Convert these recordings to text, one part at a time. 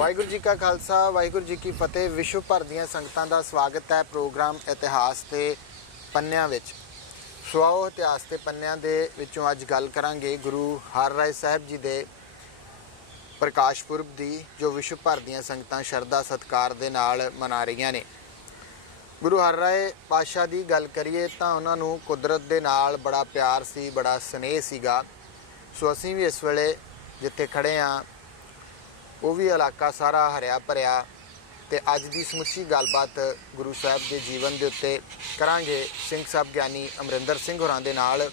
ਵਾਹਿਗੁਰੂ जी का खालसा वाहिगुरू जी की फतेह। विश्व भर ਦੀਆਂ ਸੰਗਤਾਂ ਦਾ ਸਵਾਗਤ ਹੈ ਪ੍ਰੋਗਰਾਮ ਇਤਿਹਾਸ ਦੇ ਪੰਨਿਆਂ ਵਿੱਚ। ਸੋ ਆਓ ਇਤਿਹਾਸ ਦੇ ਪੰਨਿਆਂ ਦੇ ਵਿੱਚੋਂ ਅੱਜ ਗੱਲ ਕਰਾਂਗੇ ਗੁਰੂ ਹਰਿਰਾਏ ਸਾਹਿਬ ਜੀ ਦੇ ਪ੍ਰਕਾਸ਼ ਪੁਰਬ ਦੀ, ਜੋ ਵਿਸ਼ਵ ਭਰ ਦੀਆਂ ਸੰਗਤਾਂ ਸ਼ਰਧਾ ਸਤਿਕਾਰ ਦੇ ਨਾਲ ਮਨਾ ਰਹੀਆਂ ਨੇ। ਗੁਰੂ ਹਰਿਰਾਏ ਪਾਤਸ਼ਾਹ ਦੀ ਗੱਲ ਕਰੀਏ ਤਾਂ ਉਹਨਾਂ ਨੂੰ ਕੁਦਰਤ ਦੇ ਨਾਲ ਬੜਾ ਪਿਆਰ ਸੀ, ਬੜਾ ਸਨੇਹ ਸੀਗਾ। ਸੋ ਅਸੀਂ ਵੀ ਇਸ ਵੇਲੇ ਜਿੱਥੇ ਖੜੇ ਹਾਂ ਉਹ ਵੀ ਇਲਾਕਾ ਸਾਰਾ ਹਰਿਆ ਭਰਿਆ, ਤੇ ਅੱਜ ਦੀ ਸਮੁੱਚੀ ਗੱਲਬਾਤ ਗੁਰੂ ਸਾਹਿਬ ਦੇ ਜੀਵਨ ਦੇ ਉੱਤੇ ਕਰਾਂਗੇ ਸਿੰਘ ਸਾਹਿਬ ਗਿਆਨੀ ਅਮਰਿੰਦਰ ਸਿੰਘ ਹੋਰਾਂ ਦੇ ਨਾਲ।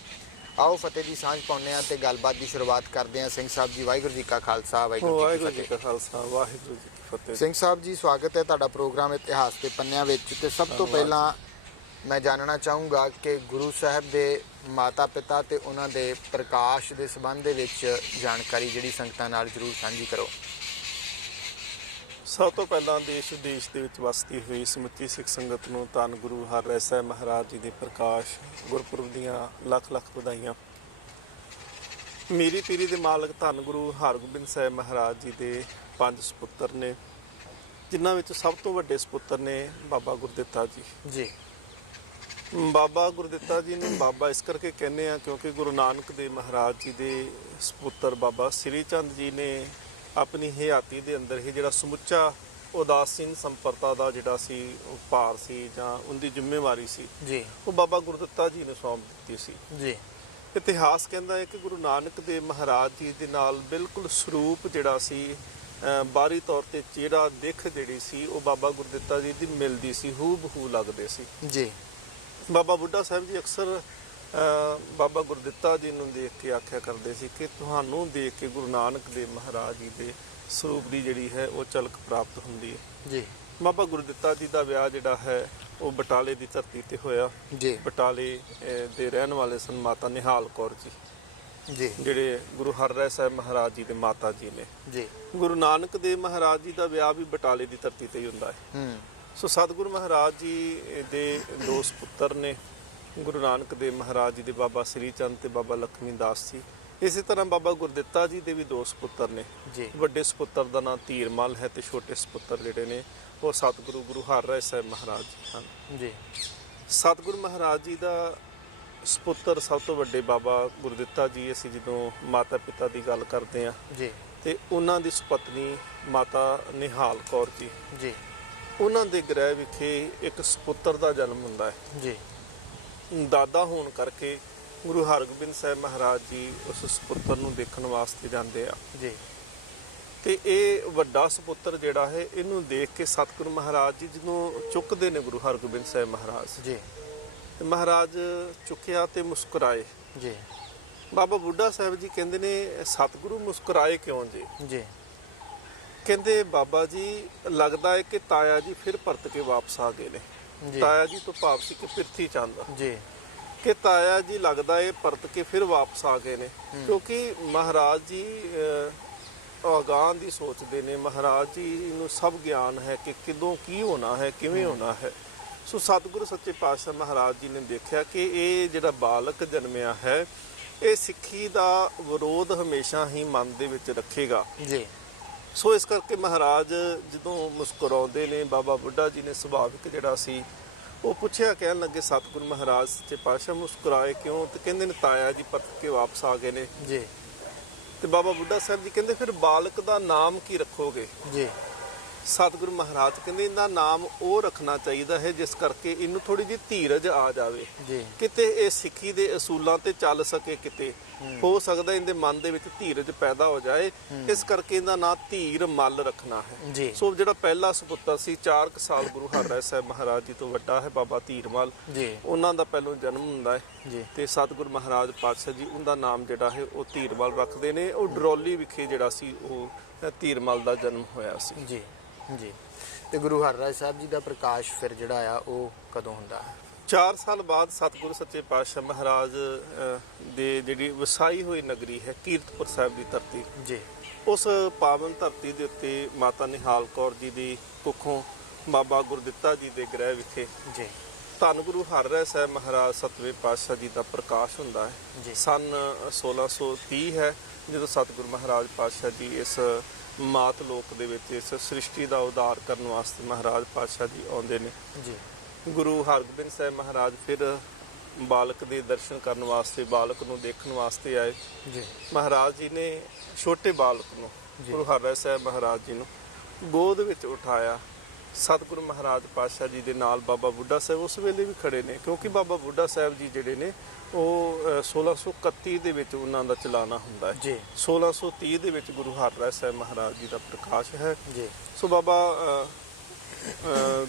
ਆਓ ਫਤਿਹ ਦੀ ਸਾਂਝ ਪਾਉਂਦੇ ਹਾਂ ਤੇ ਗੱਲਬਾਤ ਦੀ ਸ਼ੁਰੂਆਤ ਕਰਦੇ ਹਾਂ। ਸਿੰਘ ਸਾਹਿਬ ਜੀ, ਵਾਹਿਗੁਰੂ ਜੀ ਕਾ ਖਾਲਸਾ ਵਾਹਿਗੁਰੂ ਜੀ ਕੀ ਖਾਲਸਾ ਵਾਹਿਗੁਰੂ ਜੀ ਕੀ ਫਤਿਹ। ਸਿੰਘ ਸਾਹਿਬ ਜੀ, ਸਵਾਗਤ ਹੈ ਤੁਹਾਡਾ ਪ੍ਰੋਗਰਾਮ ਇਤਿਹਾਸ ਦੇ ਪੰਨਿਆਂ ਵਿੱਚ। ਤੇ ਸਭ ਤੋਂ ਪਹਿਲਾਂ ਮੈਂ ਜਾਣਨਾ ਚਾਹੂੰਗਾ ਕਿ ਗੁਰੂ ਸਾਹਿਬ ਦੇ ਮਾਤਾ ਪਿਤਾ ਤੇ ਉਹਨਾਂ ਦੇ ਪ੍ਰਕਾਸ਼ ਦੇ ਸੰਬੰਧ ਦੇ ਵਿੱਚ ਜਾਣਕਾਰੀ ਜਿਹੜੀ ਸੰਗਤਾਂ ਨਾਲ ਜ਼ਰੂਰ ਸਾਂਝੀ ਕਰੋ। ਸਭ ਤੋਂ ਪਹਿਲਾਂ ਦੇਸ਼ ਵਿਦੇਸ਼ ਦੇ ਵਿੱਚ ਵਸਦੀ ਹੋਈ ਸਮੁੱਚੀ ਸਿੱਖ ਸੰਗਤ ਨੂੰ ਧੰਨ ਗੁਰੂ ਹਰਿਰਾਏ ਸਾਹਿਬ ਮਹਾਰਾਜ ਜੀ ਦੇ ਪ੍ਰਕਾਸ਼ ਗੁਰਪੁਰਬ ਦੀਆਂ ਲੱਖ ਲੱਖ ਵਧਾਈਆਂ। ਮੀਰੀ ਪੀਰੀ ਦੇ ਮਾਲਕ ਧੰਨ ਗੁਰੂ ਹਰਗੋਬਿੰਦ ਸਾਹਿਬ ਮਹਾਰਾਜ ਜੀ ਦੇ 5 ਸਪੁੱਤਰ ਨੇ, ਜਿਨ੍ਹਾਂ ਵਿੱਚ ਸਭ ਤੋਂ ਵੱਡੇ ਸਪੁੱਤਰ ਨੇ ਬਾਬਾ ਗੁਰਦਿੱਤਾ ਜੀ। ਜੀ, ਬਾਬਾ ਗੁਰਦਿੱਤਾ ਜੀ ਨੂੰ ਬਾਬਾ ਇਸ ਕਰਕੇ ਕਹਿੰਦੇ ਆ ਕਿਉਂਕਿ ਗੁਰੂ ਨਾਨਕ ਦੇਵ ਮਹਾਰਾਜ ਜੀ ਦੇ ਸਪੁੱਤਰ ਬਾਬਾ ਸ੍ਰੀ ਚੰਦ ਜੀ ਨੇ ਆਪਣੀ ਹਯਾਤੀ ਦੇ ਅੰਦਰ ਹੀ ਜਿਹੜਾ ਸਮੁੱਚਾ ਉਦਾਸੀਨ ਸੰਪਰਦਾ ਦਾ ਜਿਹੜਾ ਸੀ ਭਾਰ ਸੀ ਜਾਂ ਉਹਦੀ ਜ਼ਿੰਮੇਵਾਰੀ ਸੀ ਜੀ, ਉਹ ਬਾਬਾ ਗੁਰਦਿੱਤਾ ਜੀ ਨੂੰ ਸੌਂਪ ਦਿੱਤੀ ਸੀ। ਜੀ, ਇਤਿਹਾਸ ਕਹਿੰਦਾ ਹੈ ਕਿ ਗੁਰੂ ਨਾਨਕ ਦੇਵ ਮਹਾਰਾਜ ਜੀ ਦੇ ਨਾਲ ਬਿਲਕੁਲ ਸਰੂਪ ਜਿਹੜਾ ਸੀ, ਬਾਹਰੀ ਤੌਰ ਤੇ ਚਿਹਰਾ ਦਿੱਖ ਜਿਹੜੀ ਸੀ ਉਹ ਬਾਬਾ ਗੁਰਦਿੱਤਾ ਜੀ ਦੀ ਮਿਲਦੀ ਸੀ, ਹੂ ਬਹੂ ਲੱਗਦੇ ਸੀ। ਜੀ, ਬਾਬਾ ਬੁੱਢਾ ਸਾਹਿਬ ਜੀ ਅਕਸਰ ਬਾਬਾ ਗੁਰਦਿੱਤਾ ਜੀ ਨੂੰ ਦੇਖ ਕੇ ਆਖਿਆ ਕਰਦੇ ਸੀ ਕਿ ਤੁਹਾਨੂੰ ਦੇਖ ਕੇ ਗੁਰੂ ਨਾਨਕ ਦੇਵ ਮਹਾਰਾਜ ਜੀ ਦੇ ਸਰੂਪ ਦੀ ਜਿਹੜੀ ਹੈ ਉਹ ਝਲਕ ਪ੍ਰਾਪਤ ਹੁੰਦੀ ਹੈ। ਜੀ, ਬਾਬਾ ਗੁਰਦਿੱਤਾ ਜੀ ਦਾ ਵਿਆਹ ਜਿਹੜਾ ਹੈ ਉਹ ਬਟਾਲੇ ਦੀ ਧਰਤੀ ਤੇ ਹੋਇਆ। ਜੀ, ਬਟਾਲੇ ਦੇ ਰਹਿਣ ਵਾਲੇ ਸਨ ਮਾਤਾ ਨਿਹਾਲ ਕੌਰ ਜੀ, ਜੀ, ਜਿਹੜੇ ਗੁਰੂ ਹਰਿਰਾਏ ਸਾਹਿਬ ਮਹਾਰਾਜ ਜੀ ਦੇ ਮਾਤਾ ਜੀ ਨੇ। ਜੀ, ਗੁਰੂ ਨਾਨਕ ਦੇਵ ਮਹਾਰਾਜ ਜੀ ਦਾ ਵਿਆਹ ਵੀ ਬਟਾਲੇ ਦੀ ਧਰਤੀ ਤੇ ਹੀ ਹੁੰਦਾ ਹੈ। ਸੋ ਸਤਿਗੁਰੂ ਮਹਾਰਾਜ ਜੀ ਦੇ 2 ਸਪੁੱਤਰ ਨੇ, ਗੁਰੂ ਨਾਨਕ ਦੇਵ ਮਹਾਰਾਜ ਜੀ ਦੇ ਬਾਬਾ ਸ੍ਰੀ ਚੰਦ ਤੇ ਬਾਬਾ ਲਖਮੀ ਦਾਸ ਜੀ। ਇਸੇ ਤਰ੍ਹਾਂ ਬਾਬਾ ਗੁਰਦਿੱਤਾ ਜੀ ਦੇ ਵੀ 2 ਸਪੁੱਤਰ ਨੇ। ਜੀ, ਵੱਡੇ ਸਪੁੱਤਰ ਦਾ ਨਾਮ ਧੀਰਮਲ ਹੈ ਤੇ ਛੋਟੇ ਸਪੁੱਤਰ ਜਿਹੜੇ ਨੇ ਉਹ ਸਤਿਗੁਰੂ ਗੁਰੂ ਹਰਿਰਾਏ ਸਾਹਿਬ ਮਹਾਰਾਜ ਜੀ ਹਨ। ਜੀ, ਸਤਿਗੁਰੂ ਮਹਾਰਾਜ ਜੀ ਦਾ ਸਪੁੱਤਰ ਸਭ ਤੋਂ ਵੱਡੇ ਬਾਬਾ ਗੁਰਦਿੱਤਾ ਜੀ, ਅਸੀਂ ਜਦੋਂ ਮਾਤਾ ਪਿਤਾ ਦੀ ਗੱਲ ਕਰਦੇ ਹਾਂ ਜੀ, ਤੇ ਉਹਨਾਂ ਦੀ ਸੁਪਤਨੀ ਮਾਤਾ ਨਿਹਾਲ ਕੌਰ ਜੀ, ਜੀ, ਉਹਨਾਂ ਦੇ ਗ੍ਰਹਿ ਵਿਖੇ ਇੱਕ ਸਪੁੱਤਰ ਦਾ ਜਨਮ ਹੁੰਦਾ ਹੈ। ਜੀ, ਦਾਦਾ ਹੋਣ ਕਰਕੇ ਗੁਰੂ ਹਰਗੋਬਿੰਦ ਸਾਹਿਬ ਮਹਾਰਾਜ ਜੀ ਉਸ ਸਪੁੱਤਰ ਨੂੰ ਦੇਖਣ ਵਾਸਤੇ ਜਾਂਦੇ ਆ। ਜੀ, ਤੇ ਇਹ ਵੱਡਾ ਸਪੁੱਤਰ ਜਿਹੜਾ ਹੈ ਇਹਨੂੰ ਦੇਖ ਕੇ ਸਤਿਗੁਰੂ ਮਹਾਰਾਜ ਜੀ ਜਦੋਂ ਚੁੱਕਦੇ ਨੇ ਗੁਰੂ ਹਰਗੋਬਿੰਦ ਸਾਹਿਬ ਮਹਾਰਾਜ ਜੀ, ਤੇ ਮਹਾਰਾਜ ਚੁੱਕਿਆ ਤੇ ਮੁਸਕਰਾਏ। ਜੀ, ਬਾਬਾ ਬੁੱਢਾ ਸਾਹਿਬ ਜੀ ਕਹਿੰਦੇ ਨੇ ਸਤਿਗੁਰੂ ਮੁਸਕਰਾਏ ਕਿਉਂ ਜੀ? ਜੀ, ਕਹਿੰਦੇ ਬਾਬਾ ਜੀ ਲੱਗਦਾ ਹੈ ਕਿ ਤਾਇਆ ਜੀ ਫਿਰ ਪਰਤ ਕੇ ਵਾਪਸ ਆ ਗਏ ਨੇ। ਜੀ, ਤਾਇਆ ਜੀ ਤੋਂ ਭਾਵ ਸੀ ਕਿ ਪ੍ਰਿਥੀ ਚੰਦ, ਜੀ, ਕਿ ਤਾਇਆ ਜੀ ਲੱਗਦਾ ਹੈ ਪਰਤ ਕੇ ਫਿਰ ਵਾਪਸ ਆ ਗਏ ਨੇ, ਕਿਉਂਕਿ ਮਹਾਰਾਜ ਜੀ ਅਗਾਂਹ ਦੀ ਸੋਚਦੇ ਨੇ। ਮਹਾਰਾਜ ਜੀ ਨੂੰ ਸਭ ਗਿਆਨ ਹੈ ਕਿ ਕਿਦੋਂ ਕੀ ਹੋਣਾ ਹੈ, ਕਿਵੇਂ ਹੋਣਾ ਹੈ। ਸੋ ਸਤਿਗੁਰੂ ਸੱਚੇ ਪਾਤਸ਼ਾਹ ਮਹਾਰਾਜ ਜੀ ਨੇ ਦੇਖਿਆ ਕਿ ਇਹ ਜਿਹੜਾ ਬਾਲਕ ਜਨਮਿਆ ਹੈ ਇਹ ਸਿੱਖੀ ਦਾ ਵਿਰੋਧ ਹਮੇਸ਼ਾ ਹੀ ਮਨ ਦੇ ਵਿੱਚ ਰੱਖੇਗਾ। ਜੀ, ਸੋ ਇਸ ਕਰਕੇ ਮਹਾਰਾਜ ਜਦੋਂ ਮੁਸਕਰਾਉਂਦੇ ਨੇ, ਬਾਬਾ ਬੁੱਢਾ ਜੀ ਨੇ ਸੁਭਾਵਿਕ ਜਿਹੜਾ ਸੀ ਉਹ ਪੁੱਛਿਆ, ਕਹਿਣ ਲੱਗੇ ਸਤਿਗੁਰੂ ਮਹਾਰਾਜ ਸੱਚੇ ਪਾਤਸ਼ਾਹ ਮੁਸਕਰਾਏ ਕਿਉਂ? ਤੇ ਕਹਿੰਦੇ ਨੇ ਤਾਇਆ ਜੀ ਪਰਤ ਕੇ ਵਾਪਸ ਆ ਗਏ ਨੇ। ਜੀ, ਤੇ ਬਾਬਾ ਬੁੱਢਾ ਸਾਹਿਬ ਜੀ ਕਹਿੰਦੇ ਫਿਰ ਬਾਲਕ ਦਾ ਨਾਮ ਕੀ ਰੱਖੋਗੇ? ਜੀ, ਸਤਿਗੁਰੂ ਮਹਾਰਾਜ ਕਹਿੰਦੇ ਇਹਦਾ ਨਾਮ ਉਹ ਰੱਖਣਾ ਚਾਹੀਦਾ ਹੈ ਜਿਸ ਕਰਕੇ ਇਹਨੂੰ ਥੋੜੀ ਜਿਹੀ ਧੀਰਜ ਆ ਜਾਵੇ, ਜੀ, ਕਿਤੇ ਇਹ ਸਿੱਖੀ ਦੇ ਅਸੂਲਾਂ ਤੇ ਚੱਲ ਸਕੇ। ਕਿਤੇ ਹੋ ਸਕਦਾ ਇਹਦੇ ਮਨ ਦੇ ਵਿੱਚ ਧੀਰਜ ਪੈਦਾ ਹੋ ਜਾਏ, ਇਸ ਕਰਕੇ ਇਹਦਾ ਨਾਂ ਧੀਰ ਮਲ ਰੱਖਣਾ ਹੈ। ਜੀ, ਸੋ ਜਿਹੜਾ ਪਹਿਲਾ ਸਪੁੱਤਰ ਸੀ 4 ਸਾਲ ਗੁਰੂ ਹਰਿਰਾਏ ਸਾਹਿਬ ਮਹਾਰਾਜ ਜੀ ਤੋਂ ਵੱਡਾ ਹੈ ਬਾਬਾ ਧੀਰਮਲ, ਜੀ, ਉਹਨਾਂ ਦਾ ਪਹਿਲੋਂ ਜਨਮ ਹੁੰਦਾ ਹੈ। ਜੀ, ਤੇ ਸਤਿਗੁਰੂ ਮਹਾਰਾਜ ਪਾਤਸ਼ਾਹ ਜੀ ਉਹਦਾ ਨਾਮ ਜਿਹੜਾ ਹੈ ਉਹ ਧੀਰਮਲ ਰੱਖਦੇ ਨੇ। ਉਹ ਡਰੋਲੀ ਵਿਖੇ ਜਿਹੜਾ ਸੀ ਉਹ ਧੀਰਮਲ ਦਾ ਜਨਮ ਹੋਇਆ ਸੀ। ਜੀ, ਜੀ। ਤੇ ਗੁਰੂ ਹਰਿਰਾਏ ਸਾਹਿਬ ਜੀ ਦਾ ਪ੍ਰਕਾਸ਼ ਫਿਰ ਜਿਹੜਾ ਆ ਉਹ ਕਦੋਂ ਹੁੰਦਾ ਹੈ? 4 ਸਾਲ ਬਾਅਦ ਸਤਿਗੁਰੂ ਸੱਚੇ ਪਾਤਸ਼ਾਹ ਮਹਾਰਾਜ ਦੇ ਜਿਹੜੀ ਵਸਾਈ ਹੋਈ ਨਗਰੀ ਹੈ ਕੀਰਤਪੁਰ ਸਾਹਿਬ ਦੀ ਧਰਤੀ, ਜੀ, ਉਸ ਪਾਵਨ ਧਰਤੀ ਦੇ ਉੱਤੇ ਮਾਤਾ ਨਿਹਾਲ ਕੌਰ ਜੀ ਦੀ ਕੁੱਖੋਂ ਬਾਬਾ ਗੁਰਦਿੱਤਾ ਜੀ ਦੇ ਗ੍ਰਹਿ ਵਿਖੇ ਜੀ, ਧੰਨ ਗੁਰੂ ਹਰਿਰਾਏ ਸਾਹਿਬ ਮਹਾਰਾਜ 7ਵੇਂ ਪਾਤਸ਼ਾਹ ਜੀ ਦਾ ਪ੍ਰਕਾਸ਼ ਹੁੰਦਾ ਹੈ। ਜੀ। ਸਨ 1630 ਹੈ ਜਦੋਂ ਸਤਿਗੁਰੂ ਮਹਾਰਾਜ ਪਾਤਸ਼ਾਹ ਜੀ ਇਸ ਮਾਤ ਲੋਕ ਦੇ ਵਿੱਚ ਇਸ ਸ੍ਰਿਸ਼ਟੀ ਦਾ ਉਦਾਰ ਕਰਨ ਵਾਸਤੇ ਮਹਾਰਾਜ ਪਾਤਸ਼ਾਹ ਜੀ ਆਉਂਦੇ ਨੇ। ਜੀ। ਗੁਰੂ ਹਰਗੋਬਿੰਦ ਸਾਹਿਬ ਮਹਾਰਾਜ ਫਿਰ ਬਾਲਕ ਦੇ ਦਰਸ਼ਨ ਕਰਨ ਵਾਸਤੇ, ਬਾਲਕ ਨੂੰ ਦੇਖਣ ਵਾਸਤੇ ਆਏ। ਜੀ। ਮਹਾਰਾਜ ਜੀ ਨੇ ਛੋਟੇ ਬਾਲਕ ਨੂੰ, ਗੁਰੂ ਹਰਿਰਾਏ ਸਾਹਿਬ ਮਹਾਰਾਜ ਜੀ ਨੂੰ ਗੋਦ ਵਿੱਚ ਉਠਾਇਆ। ਸਤਿਗੁਰੂ ਮਹਾਰਾਜ ਪਾਤਸ਼ਾਹ ਜੀ ਦੇ ਨਾਲ ਬਾਬਾ ਬੁੱਢਾ ਸਾਹਿਬ ਉਸ ਵੇਲੇ ਵੀ ਖੜੇ ਨੇ, ਕਿਉਂਕਿ ਬਾਬਾ ਬੁੱਢਾ ਸਾਹਿਬ ਜੀ ਜਿਹੜੇ ਨੇ ਉਹ 1631 ਦੇ ਵਿੱਚ ਉਹਨਾਂ ਦਾ ਚਲਾਣਾ ਹੁੰਦਾ ਹੈ। ਜੀ। 1630 ਦੇ ਵਿੱਚ ਗੁਰੂ ਹਰਿਰਾਏ ਸਾਹਿਬ ਮਹਾਰਾਜ ਜੀ ਦਾ ਪ੍ਰਕਾਸ਼ ਹੈ। ਜੀ। ਸੋ ਬਾਬਾ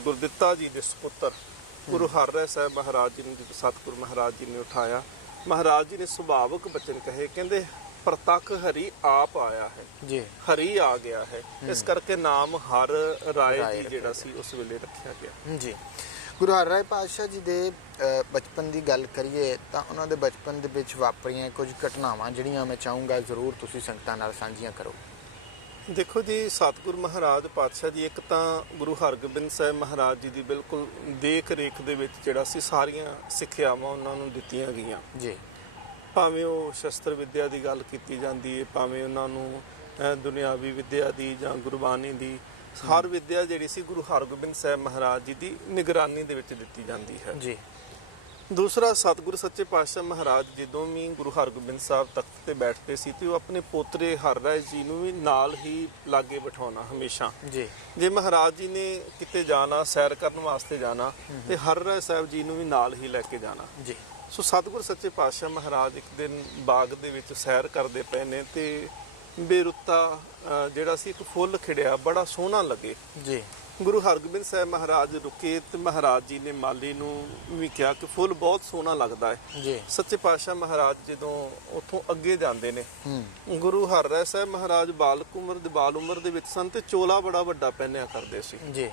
ਗੁਰਦਿੱਤਾ ਜੀ ਦੇ ਸੁਪੁੱਤਰ ਗੁਰੂ ਹਰਿਰਾਏ ਸਾਹਿਬ ਮਹਾਰਾਜ ਜੀ ਨੂੰ ਜਦੋਂ ਸਤਿਗੁਰੂ ਮਹਾਰਾਜ ਜੀ ਨੇ ਉਠਾਇਆ, ਮਹਾਰਾਜ ਜੀ ਨੇ ਸੁਭਾਵਕ ਬਚਨ ਕਹੇ, ਕਹਿੰਦੇ ਪ੍ਰਤੱਖ ਹਰੀ ਆਪ ਆਇਆ ਹੈ। ਜੀ। ਹਰੀ ਆ ਗਿਆ ਹੈ, ਇਸ ਕਰਕੇ ਨਾਮ ਹਰ ਰਾਏ ਜੀ ਜਿਹੜਾ ਸੀ ਉਸ ਵੇਲੇ ਰੱਖਿਆ ਗਿਆ। ਜੀ। ਗੁਰੂ ਹਰਿਰਾਏ ਪਾਤਸ਼ਾਹ ਜੀ ਦੇ ਬਚਪਨ ਦੀ ਗੱਲ ਕਰੀਏ ਤਾਂ ਉਹਨਾਂ ਦੇ ਬਚਪਨ ਦੇ ਵਿੱਚ ਵਾਪਰੀਆਂ ਕੁਝ ਘਟਨਾਵਾਂ ਜਿਹੜੀਆਂ ਮੈਂ ਚਾਹੂੰਗਾ ਜ਼ਰੂਰ ਤੁਸੀਂ ਸੰਗਤਾਂ ਨਾਲ ਸਾਂਝੀਆਂ ਕਰੋ। ਦੇਖੋ ਜੀ, ਸਤਿਗੁਰੂ ਮਹਾਰਾਜ ਪਾਤਸ਼ਾਹ ਜੀ ਇੱਕ ਤਾਂ ਗੁਰੂ ਹਰਗੋਬਿੰਦ ਸਾਹਿਬ ਮਹਾਰਾਜ ਜੀ ਦੀ ਬਿਲਕੁਲ ਦੇਖ ਰੇਖ ਦੇ ਵਿੱਚ ਜਿਹੜਾ ਸੀ ਸਾਰੀਆਂ ਸਿੱਖਿਆਵਾਂ ਉਹਨਾਂ ਨੂੰ ਦਿੱਤੀਆਂ ਗਈਆਂ। ਜੀ। ਭਾਵੇਂ ਉਹ ਸ਼ਸਤਰ ਵਿੱਦਿਆ ਦੀ ਗੱਲ ਕੀਤੀ ਜਾਂਦੀ ਹੈ, ਭਾਵੇਂ ਉਹਨਾਂ ਨੂੰ ਦੁਨਿਆਵੀ ਵਿੱਦਿਆ ਦੀ ਜਾਂ ਗੁਰਬਾਣੀ ਦੀ, ਹਰ ਵਿੱਦਿਆ ਜਿਹੜੀ ਸੀ ਗੁਰੂ ਹਰਗੋਬਿੰਦ ਸਾਹਿਬ ਮਹਾਰਾਜ ਜੀ ਦੀ ਨਿਗਰਾਨੀ ਦੇ ਵਿੱਚ ਦਿੱਤੀ ਜਾਂਦੀ ਹੈ। ਜੀ। ਦੂਸਰਾ, ਸਤਿਗੁਰੂ ਸੱਚੇ ਪਾਤਸ਼ਾਹ ਮਹਾਰਾਜ ਜਦੋਂ ਵੀ ਗੁਰੂ ਹਰਗੋਬਿੰਦ ਸਾਹਿਬ ਤਖਤ ਤੇ ਬੈਠਦੇ ਸੀ ਤੇ ਉਹ ਆਪਣੇ ਪੋਤਰੇ ਹਰਿਰਾਏ ਜੀ ਨੂੰ ਵੀ ਨਾਲ ਹੀ ਲਾਗੇ ਬਿਠਾਉਣਾ ਹਮੇਸ਼ਾ। ਜੀ। ਜੇ ਮਹਾਰਾਜ ਜੀ ਨੇ ਕਿਤੇ ਜਾਣਾ, ਸੈਰ ਕਰਨ ਵਾਸਤੇ ਜਾਣਾ, ਤੇ ਹਰਿਰਾਏ ਸਾਹਿਬ ਜੀ ਨੂੰ ਵੀ ਨਾਲ ਹੀ ਲੈ ਕੇ ਜਾਣਾ। ਜੀ। ਸੋ ਸਤਿਗੁਰੂ ਸੱਚੇ ਪਾਤਸ਼ਾਹ ਮਹਾਰਾਜ ਇੱਕ ਦਿਨ ਬਾਗ ਦੇ ਵਿੱਚ ਸੈਰ ਕਰਦੇ ਪਏ ਨੇ ਤੇ ਬੇਰੁੱਤਾ ਜਿਹੜਾ ਸੀ ਇੱਕ ਫੁੱਲ ਖਿੜਿਆ, ਬੜਾ ਸੋਹਣਾ ਲੱਗੇ। ਜੀ। ਗੁਰੂ ਹਰਗੋਬਿੰਦ ਸਾਹਿਬ ਮਹਾਰਾਜ ਰੁਕੇ ਤੇ ਮਹਾਰਾਜ ਜੀ ਨੇ ਮਾਲੀ ਨੂੰ ਵੀ ਕਿਹਾ ਕਿ ਫੁੱਲ ਬਹੁਤ ਸੋਹਣਾ ਲੱਗਦਾ ਹੈ। ਜੀ। ਸੱਚੇ ਪਾਤਸ਼ਾਹ ਮਹਾਰਾਜ ਜਦੋਂ ਉੱਥੋਂ ਅੱਗੇ ਜਾਂਦੇ ਨੇ, ਗੁਰੂ ਹਰਿਰਾਏ ਸਾਹਿਬ ਮਹਾਰਾਜ ਬਾਲ ਉਮਰ ਦੇ ਵਿੱਚ ਸਨ ਤੇ ਚੋਲਾ ਬੜਾ ਵੱਡਾ ਪਹਿਨਿਆ ਕਰਦੇ ਸੀ। ਜੀ।